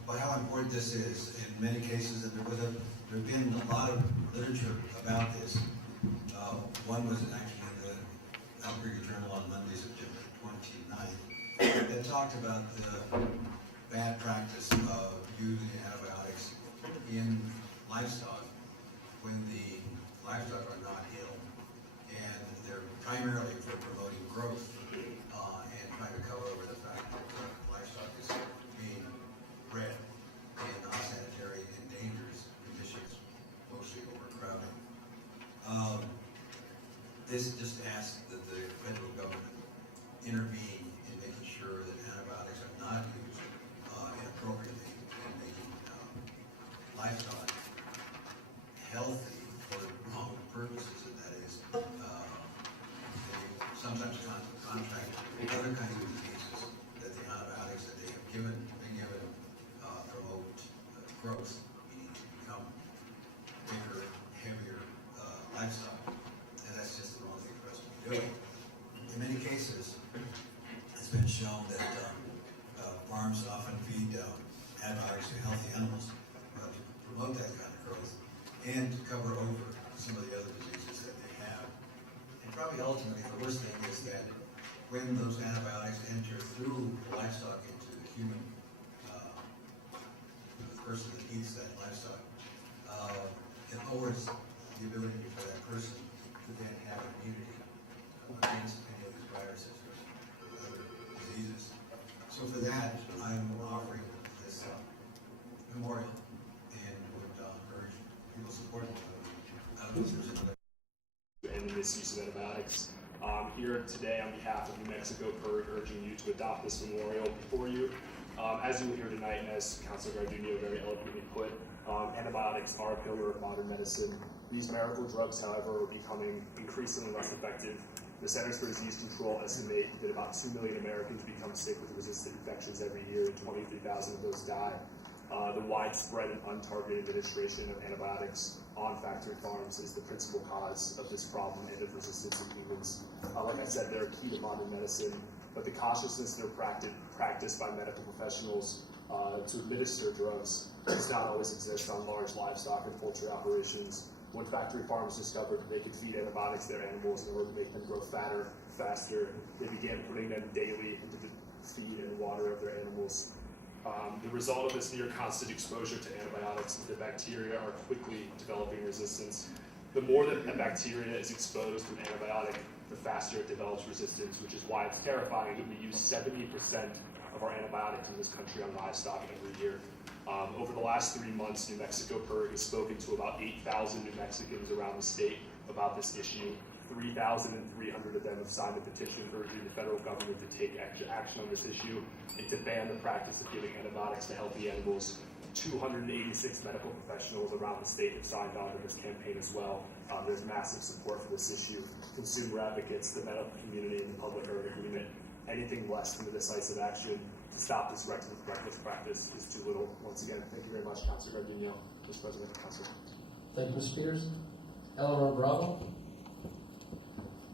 about how important this is. In many cases, there's been a lot of literature about this. One was actually in the Albuquerque Journal on Monday, September 29th, that talked about the bad practice of using antibiotics in livestock when the livestock are not ill, and they're primarily for promoting growth and trying to cover over the fact that livestock is being bred in unsanitary and dangerous conditions, mostly overcrowding. This just asks that the federal government intervene in making sure that antibiotics are not used inappropriately in making livestock healthy for wrong purposes, and that is they sometimes contract other kinds of diseases that the antibiotics that they have been given promote growth, meaning to become bigger, heavier livestock. And that's just the wrong thing for us to be doing. In many cases, antibiotics to healthy animals to promote that kind of growth and to cover over some of the other diseases that they have. And probably ultimately the worst thing is that when those antibiotics enter through the livestock into the human, the person that eats that livestock, it lowers the ability for that person to then have immunity against any of these viruses or other diseases. So for that, I'm offering this memorial and would urge people support and the misuse of antibiotics. Here today on behalf of New Mexico PERG, urging you to adopt this memorial before you. As you will hear tonight, and as Councilor Gardunio very eloquently put, antibiotics are a pillar of modern medicine. These miracle drugs, however, are becoming increasingly less effective. The Centers for Disease Control estimate that about 2 million Americans become sick with resistant infections every year, and 23,000 of those die. The widespread and untargeted administration of antibiotics on factory farms is the principal cause of this problem and of resistance in humans. Like I said, they're key to modern medicine, but the cautiousness that are practiced by medical professionals to administer drugs does not always exist on large livestock and poultry operations. When factory farms discovered that they could feed antibiotics to their animals in order to make them grow fatter, faster, they began putting them daily into the feed and water of their animals. The result of this near constant exposure to antibiotics is that bacteria are quickly developing resistance. The more that a bacteria is exposed to an antibiotic, the faster it develops resistance, which is why it's terrifying that we use 70% of our antibiotics in this country on livestock every year. Over the last 3 months, New Mexico PERG has spoken to about 8,000 New Mexicans around the state about this issue. 3,300 of them have signed a petition urging the federal government to take action on this issue and to ban the practice of giving antibiotics to healthy animals. 286 medical professionals around the state have signed on to this campaign as well. There's massive support for this issue. Consumer advocates, the medical community, and the public are in agreement. Anything less than a decisive action to stop this reckless practice is too little. Once again, thank you very much, Councilor Gardunio, Mr. President, Council. Thank you, Mr. Peters. Eleanor Bravo.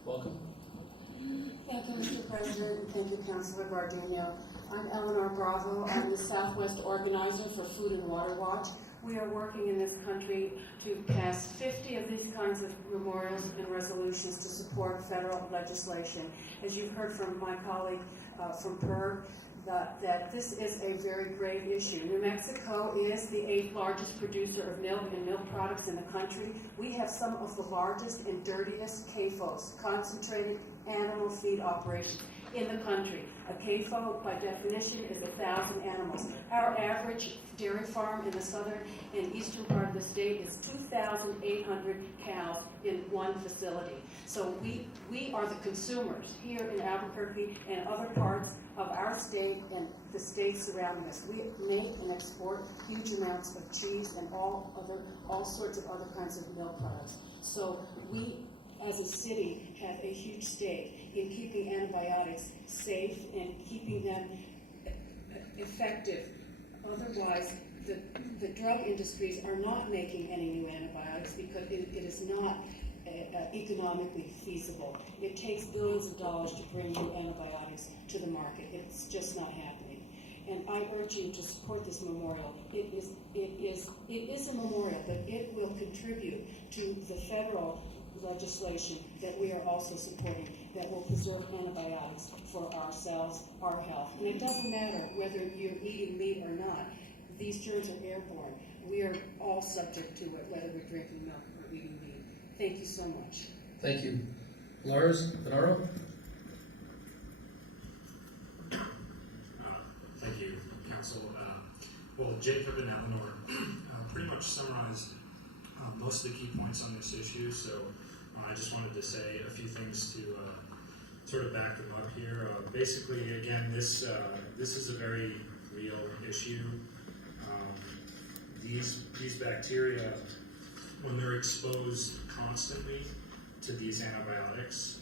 Welcome. Thank you, Mr. President, and thank you, Councilor Gardunio. I'm Eleanor Bravo. I'm the Southwest Organizer for Food and Water Watch. We are working in this country to pass 50 of these kinds of memorials and resolutions to support federal legislation. As you've heard from my colleague from PERG, that this is a very grave issue. New Mexico is the 8th largest producer of milk and milk products in the country. We have some of the largest and dirtiest CAFOs, concentrated animal feed operations, in the country. A CAFO, by definition, is 1,000 animals. Our average dairy farm in the southern and eastern part of the state is 2,800 cows in one facility. So we are the consumers here in Albuquerque and other parts of our state and the states surrounding us. We make and export huge amounts of cheese and all sorts of other kinds of milk products. So we, as a city, have a huge stake in keeping antibiotics safe and keeping them effective. Otherwise, the drug industries are not making any new antibiotics because it is not economically feasible. It takes billions of dollars to bring new antibiotics to the market. It's just not happening. And I urge you to support this memorial. It is a memorial, but it will contribute to the federal legislation that we are also supporting that will preserve antibiotics for ourselves, our health. And it doesn't matter whether you're eating meat or not. These germs are airborne. We are all subject to it, whether we're drinking milk or eating meat. Thank you so much. Thank you. Lars Venaro. Thank you, Council. Well, Jacob and Eleanor pretty much summarized most of the key points on this issue, so I just wanted to say a few things to sort of back them up here. Basically, again, this is a very real issue. These bacteria, when they're exposed constantly to these antibiotics,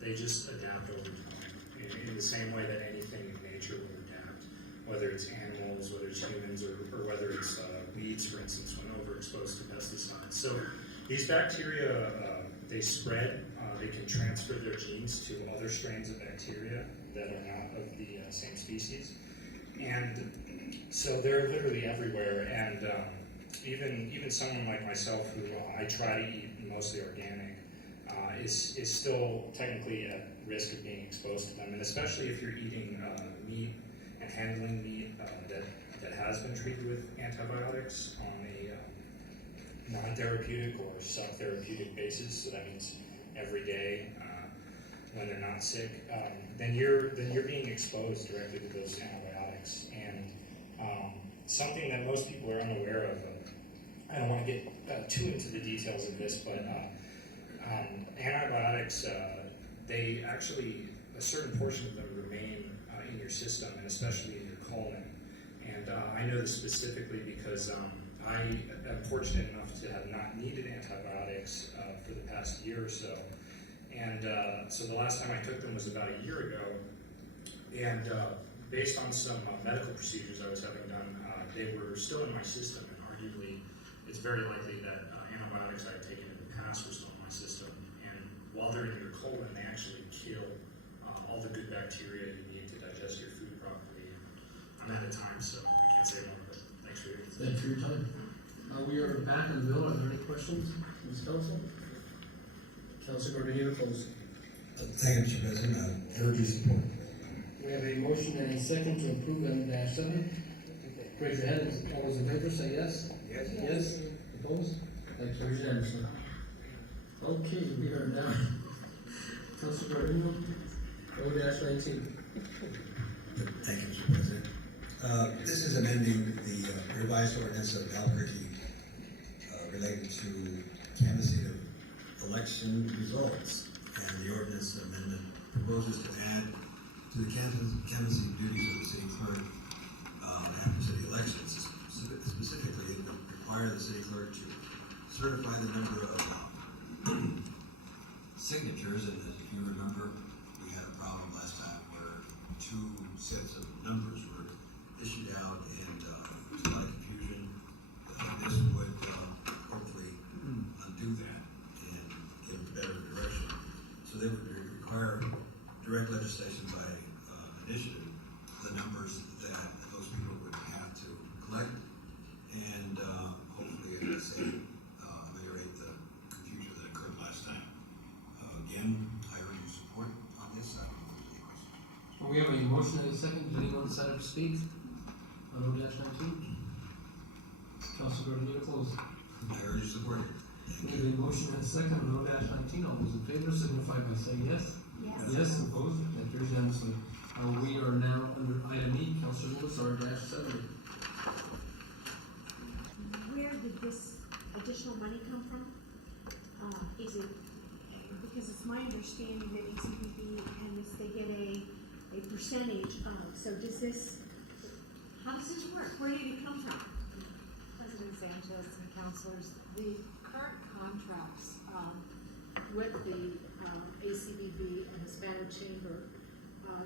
they just adapt over time in the same way that anything in nature will adapt, whether it's animals, whether it's humans, or whether it's weeds, for instance, when overexposed to pesticides. So these bacteria, they spread, they can transfer their genes to other strains of bacteria that are not of the same species. And So they're literally everywhere, and even someone like myself, who I try to eat mostly organic, is still technically at risk of being exposed to them, and especially if you're eating meat and handling meat that has been treated with antibiotics on a non-therapeutic or sub-therapeutic basis. So that means every day when they're not sick, then you're being exposed directly to those antibiotics. And something that most people are unaware of. I don't want to get too into the details of this, but antibiotics, they actually, a certain portion of them remain in your system, and especially in your colon. And I know this specifically because I am fortunate enough to have not needed antibiotics for the past year or so. And so the last time I took them was about a year ago. And based on some medical procedures I was having done, they were still in my system, and arguably it's very likely that antibiotics I had taken in the past were still in my system. And while they're in your colon, they actually kill all the good bacteria you need to digest your food properly. I'm out of time, so I can't say more of it. Thanks for your time. Thanks for your time. We are back on the bill. Are there any questions from this council? Councilor Gordillo, close. Thank you, Mr. President. I urge your support. We have a motion and a second to approve N-7. Raise your hand. All those in favor say yes. Yes. Yes. Opposed? Thanks for unanimously. Okay, we are down. Councilor Gordillo, O-19. Thank you, Mr. President. This is amending the revised ordinance of Albuquerque related to canvassing of election results. And the ordinance amendment proposes to add to the canvassing duties of the city clerk after city elections. Specifically, it would require the city clerk to certify the number of signatures. And if you remember, we had a problem last time where two sets of numbers were issued out, and there was a lot of confusion. This would hopefully undo that and give better direction. So they would require direct legislation by initiative, the numbers that those people would have to collect, and hopefully, as I say, ameliorate the confusion that occurred last time. Again, I urge your support on this. I don't know if there's any questions. We have a motion and a second. Does anyone sign up to speak on O-19? Councilor Gordillo, close. I urge your support. We have a motion and a second on O-19. All those in favor signify by saying yes. Yes. Yes, opposed? That carries unanimously. We are now under item E, Councilor Lewis, R-70. Where did this additional money come from? Is it, because it's my understanding that ECBB and they get a percentage of, so does this, how does this work? Where did it come from? President Sanchez and councilors, the current contracts with the ACBB and Hispanic Chamber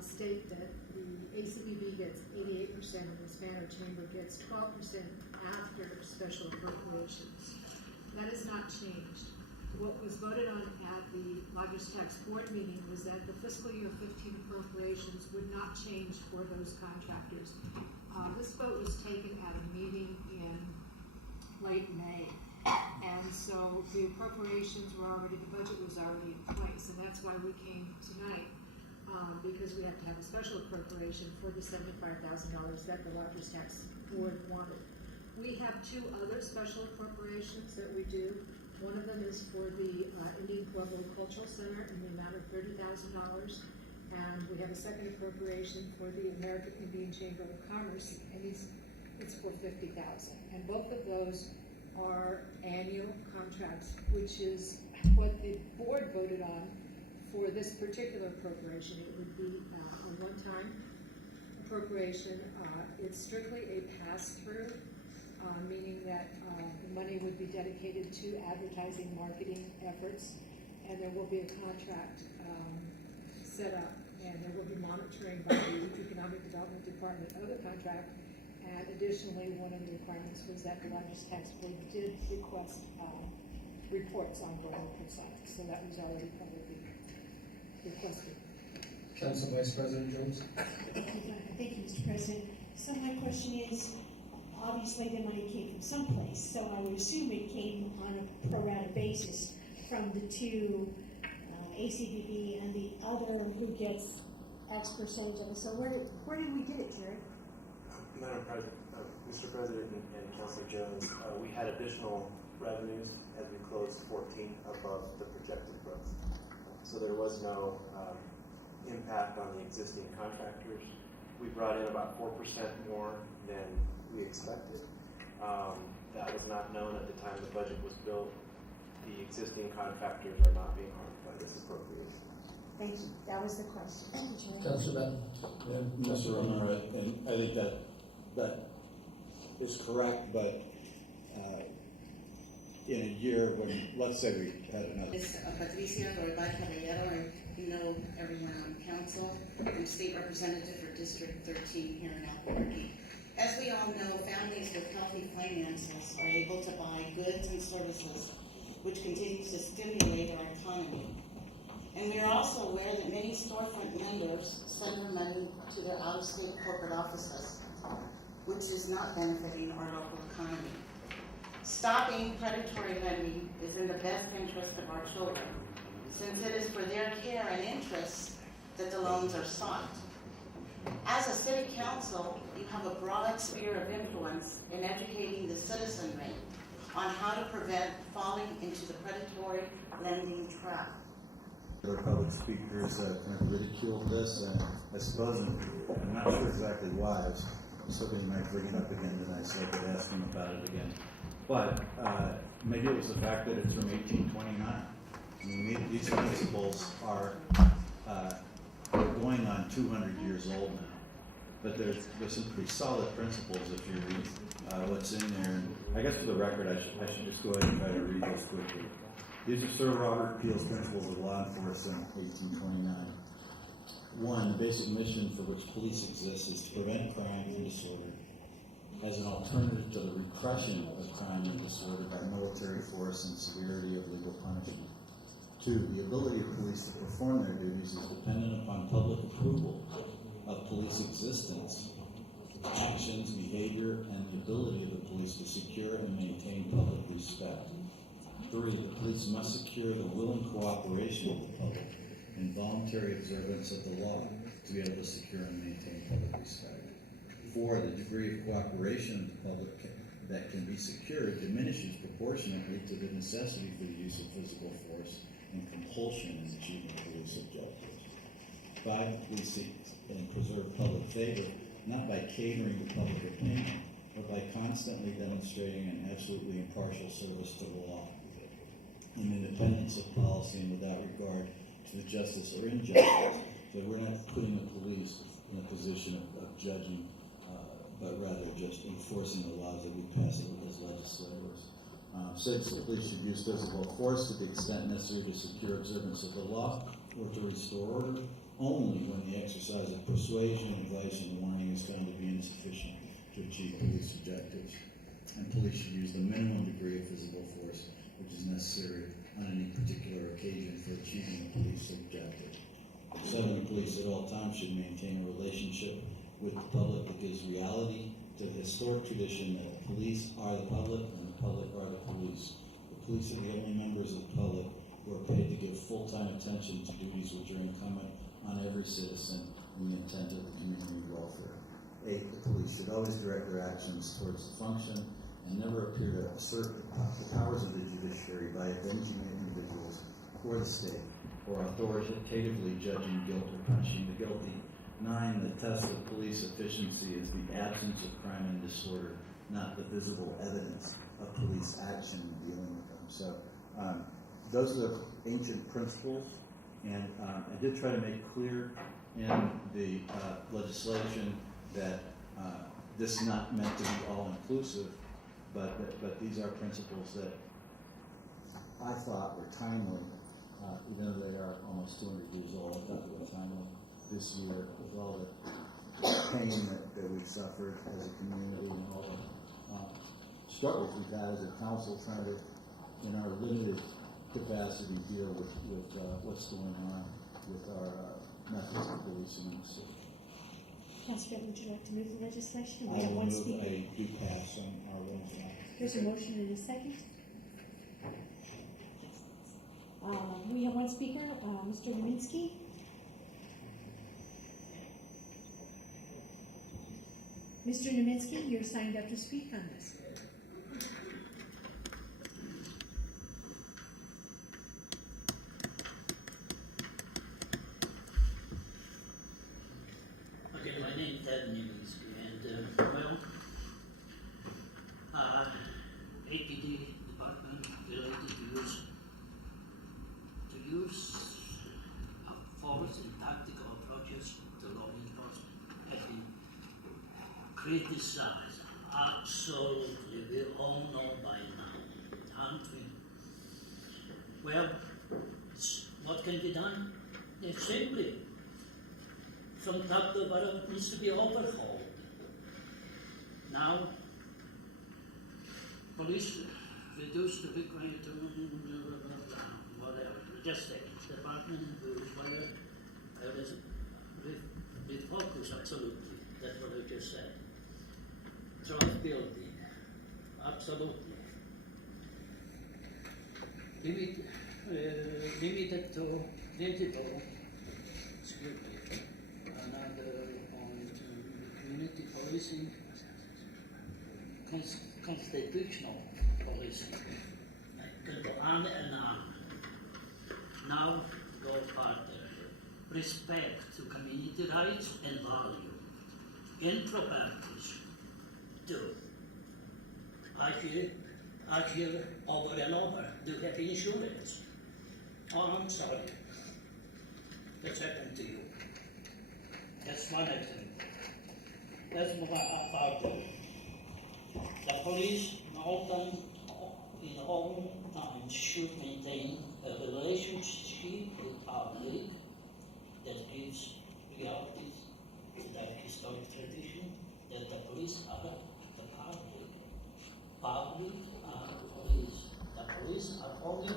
state that the ACBB gets 88% and the Hispanic Chamber gets 12% after special appropriations. That has not changed. What was voted on at the largest tax board meeting was that the fiscal year 15 appropriations would not change for those contractors. This vote was taken at a meeting in late May. And so the appropriations were already, the budget was already in place, and that's why we came tonight, because we have to have a special appropriation for the $75,000 that the largest tax board wanted. We have two other special appropriations that we do. One of them is for the Indian Pueblo Cultural Center in the amount of $30,000, and we have a second appropriation for the American Indian Chamber of Commerce, and it's for $50,000. And both of those are annual contracts, which is what the board voted on for this particular appropriation. It would be a one-time appropriation. It's strictly a pass-through, meaning that the money would be dedicated to advertising, marketing efforts, and there will be a contract set up, and there will be monitoring by the Economic Development Department of the contract. And additionally, one of the requirements was that the largest tax board did request reports on going concern. So that was already probably requested. Council Vice President Jones. Thank you, Mr. President. So my question is, obviously the money came from someplace, so I would assume it came on a pro rata basis from the two, ACBB and the other who gets X percentage of it. So where did we get it, Jerry? Madam President, Mr. President and Councilor Jones, we had additional revenues as we closed 14 above the projected growth. So there was no impact on the existing contractors. We brought in about 4% more than we expected. That was not known at the time the budget was built. The existing contractors are not being harmed by this appropriation. Thank you. That was the question. Councilor Ben? Mr. Romero, and I think that is correct, but in a year when, let's say we had another. Patricia Dorval Caballero, I know everyone on council. I'm state representative for District 13 here in Albuquerque. As we all know, families with healthy finances are able to buy goods and services, which continues to stimulate our economy. And we are also aware that many storefront lenders send their money to their out-of-state corporate offices, which is not benefiting our local economy. Stopping predatory lending is in the best interest of our children, since it is for their care and interest that the loans are sought. As a city council, you have a broad sphere of influence in educating the citizenry on how to prevent falling into the predatory lending trap. Other public speakers kind of ridiculed this, and I suppose, I'm not sure exactly why. I was hoping you might bring it up again tonight so I could ask them about it again. But maybe it was the fact that it's from 1829. I mean, these principles are going on 200 years old now. But there's some pretty solid principles if you read what's in there. And I guess for the record, I should just go ahead and try to read this quickly. These are Sir Robert Peel's Principles of Law Enforcement, 1829. 1, the basic mission for which police exists is to prevent crime and disorder as an alternative to the repression of crime and disorder by military force and severity of legal punishment. 2, the ability of police to perform their duties is dependent upon public approval of police existence, actions, behavior, and the ability of the police to secure and maintain public respect. 3, the police must secure the willing cooperation of the public and voluntary observance of the law to be able to secure and maintain public respect. 4, the degree of cooperation of the public that can be secured diminishes proportionately to the necessity for the use of physical force and compulsion in achieving police objectives. 5, police seek and preserve public favor, not by catering to public opinion, but by constantly demonstrating an absolutely impartial service to the law, in independence of policy and without regard to the justice or injustice. So we're not putting the police in a position of judging, but rather just enforcing the laws that we pass as legislators. 6, the police should use physical force to the extent necessary to secure observance of the law or to restore order, only when the exercise of persuasion, advice, and warning is found to be insufficient to achieve police objectives. And police should use the minimum degree of physical force which is necessary on any particular occasion for achieving a police objective. 7, the police at all times should maintain a relationship with the public that gives reality to the historic tradition that the police are the public and the public are the police. The police are the only members of the public who are paid to give full-time attention to duties which are incumbent on every citizen in the intent of the community welfare. 8, the police should always direct their actions towards the function and never appear to assert the powers of the judiciary by avenging individuals or the state, or authoritatively judging guilt or punishing the guilty. 9, the test of police efficiency is the absence of crime and disorder, not the visible evidence of police action in dealing with them. So those are the ancient principles, and I did try to make clear in the legislation that this is not meant to be all-inclusive, but these are principles that I thought were timely, even though they are almost 200 years old. I thought they were timely this year with all the pain that we've suffered as a community and all the struggles we've had as a council trying to, in our limited capacity, deal with what's going on with our methods of policing in the city. Councilor, would you like to move the legislation? I We have will one move speaker. a do pass on our website. There's a motion and a second. We have one speaker, Mr. Lewinsky. Mr. Lewinsky, you're signed up to speak on this. Okay, my name is Ted Lewinsky, and APD department related to use of force and tactical approaches to law enforcement has been criticized. Absolutely, we all know by now, aren't we? Well, what can be done? It's simply from top to bottom needs to be overhauled. Now, police reduced to be going to whatever, just seconds, department rules, whatever, with focus, absolutely, that's what I just said. Trust building, absolutely. Limited to principle, excuse me, another on community policing, constitutional policing. I can go on and on. Now go further. Respect to community rights and value. In properties. 2. I hear over and over, do you have insurance? Oh, I'm sorry. What's happened to you? That's one example. Let's move on further. The police in all times should maintain a relationship with public that gives realities to the historic tradition that the police are the public. Public are police. The police are only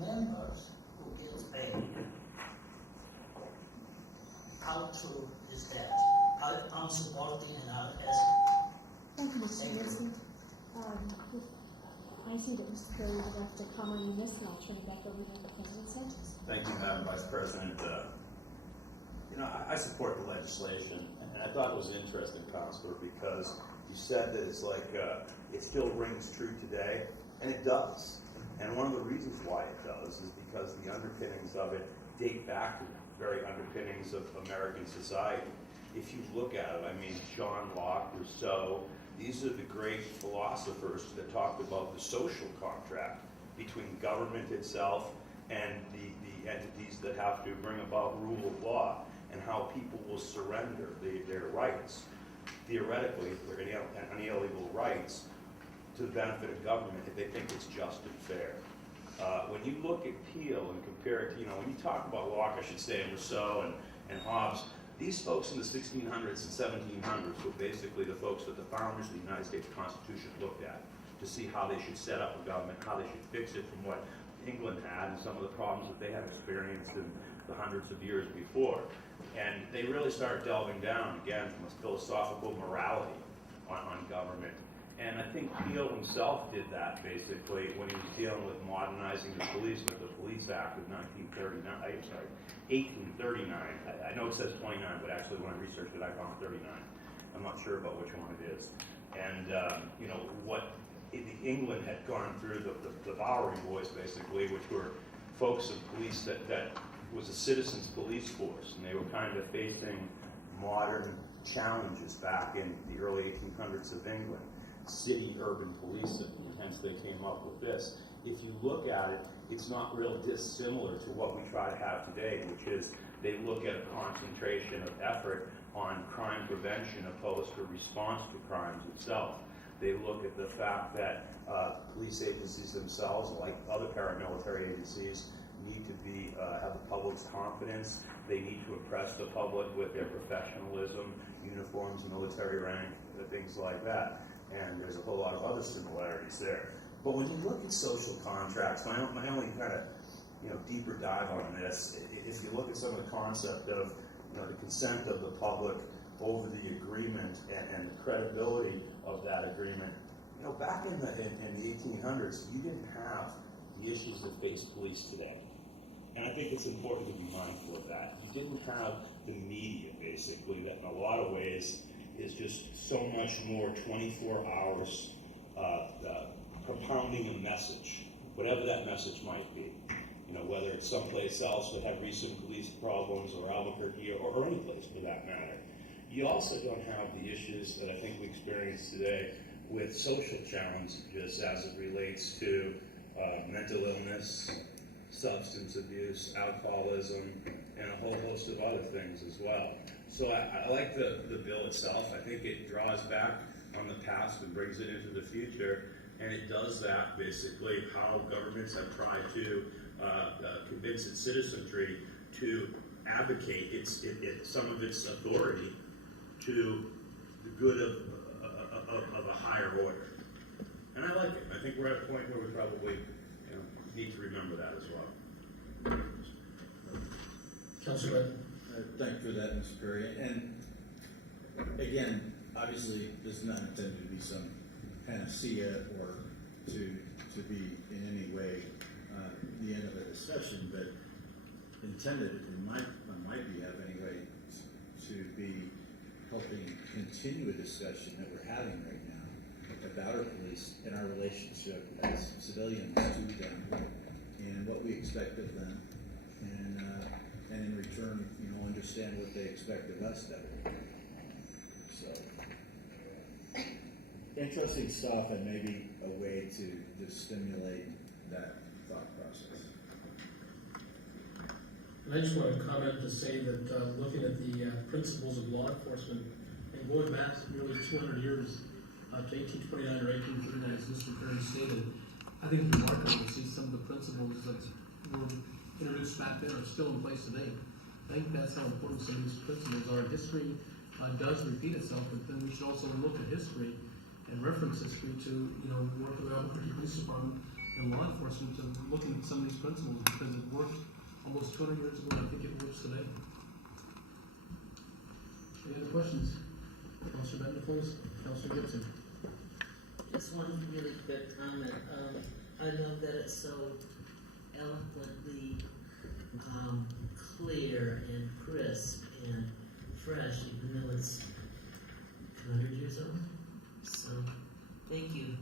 members who get paid. How true is that? How unsupporting and unethical? Thank you, Mr. Lewinsky. I see that Mr. Perry would like to comment on this, and I'll turn it back over to President Sanchez. Thank you, Madam Vice President. I support the legislation, and I thought it was interesting, Counselor, because you said that it's like it still rings true today, and it does. And one of the reasons why it does is because the underpinnings of it date back to the very underpinnings of American society. If you look at it, I mean, John Locke, Rousseau, these are the great philosophers that talked about the social contract between government itself and the entities that have to bring about rule of law, and how people will surrender their rights, theoretically, their unalienable rights, to the benefit of government if they think it's just and fair. When you look at Peel and compare it to, when you talk about Locke, I should say, and Rousseau and Hobbes, these folks in the 1600s and 1700s were basically the folks that the founders of the United States Constitution looked at to see how they should set up a government, how they should fix it from what England had and some of the problems that they had experienced in the hundreds of years before. And they really started delving down, again, from a philosophical morality on government. And I think Peel himself did that, basically, when he was dealing with modernizing the police with the Police Act of 1839. I know it says 29, but actually when I researched it, I found 39. I'm not sure about which one it is. And, what England had gone through, the Bowery Boys, basically, which were folks of police that was a citizens police force, and they were kind of facing modern challenges back in the early 1800s of England. City-urban policing, and hence they came up with this. If you look at it, it's not real dissimilar to what we try to have today, which is they look at a concentration of effort on crime prevention opposed to response to crimes itself. They look at the fact that police agencies themselves, like other paramilitary agencies, need to have the public's confidence. They need to impress the public with their professionalism, uniforms, military rank, things like that. And there's a whole lot of other similarities there. But when you look at social contracts, my only kind of deeper dive on this, if you look at some of the concept of the consent of the public over the agreement and the credibility of that agreement. Back in the 1800s, you didn't have the issues that face police today. And I think it's important to be mindful of that. You didn't have the media, basically, that in a lot of ways is just so much more 24 hours propounding a message, whatever that message might be. Whether it's someplace else that have recent police problems, or Albuquerque, or any place for that matter. You also don't have the issues that I think we experience today with social challenges as it relates to mental illness, substance abuse, alcoholism, and a whole host of other things as well. So I like the bill itself. I think it draws back on the past and brings it into the future, and it does that basically how governments have tried to convince its citizenry to advocate some of its authority to the good of a higher order. And I like it. I think we're at a point where we probably need to remember that as well. Councilor Thank you for that, Mr. Perry. And again, obviously, this is not intended to be some panacea or to be in any way the end of a discussion, but intended, on my behalf anyway, to be helping continue a discussion that we're having right now about our police and our relationship as civilians to them and what we expect of them, and in return, understand what they expect of us that way. So, interesting stuff, and maybe a way to stimulate that thought process. And I just want to comment to say that looking at the principles of law enforcement and going back nearly 200 years to 1829 or 1839, as Mr. Perry stated, I think it's remarkable to see some of the principles that were introduced back then are still in place today. I think that's how important some of these principles are. History does repeat itself, but then we should also look at history and reference history to work with the Albuquerque Police Department and law enforcement to look at some of these principles, because it worked almost 200 years ago, and I think it works today. Any other questions? Councilor Bendecoes, Councilor Gibson. Just one really quick comment. I love that it's so eloquently clear and crisp and fresh, even though it's 200 years old. So, thank you.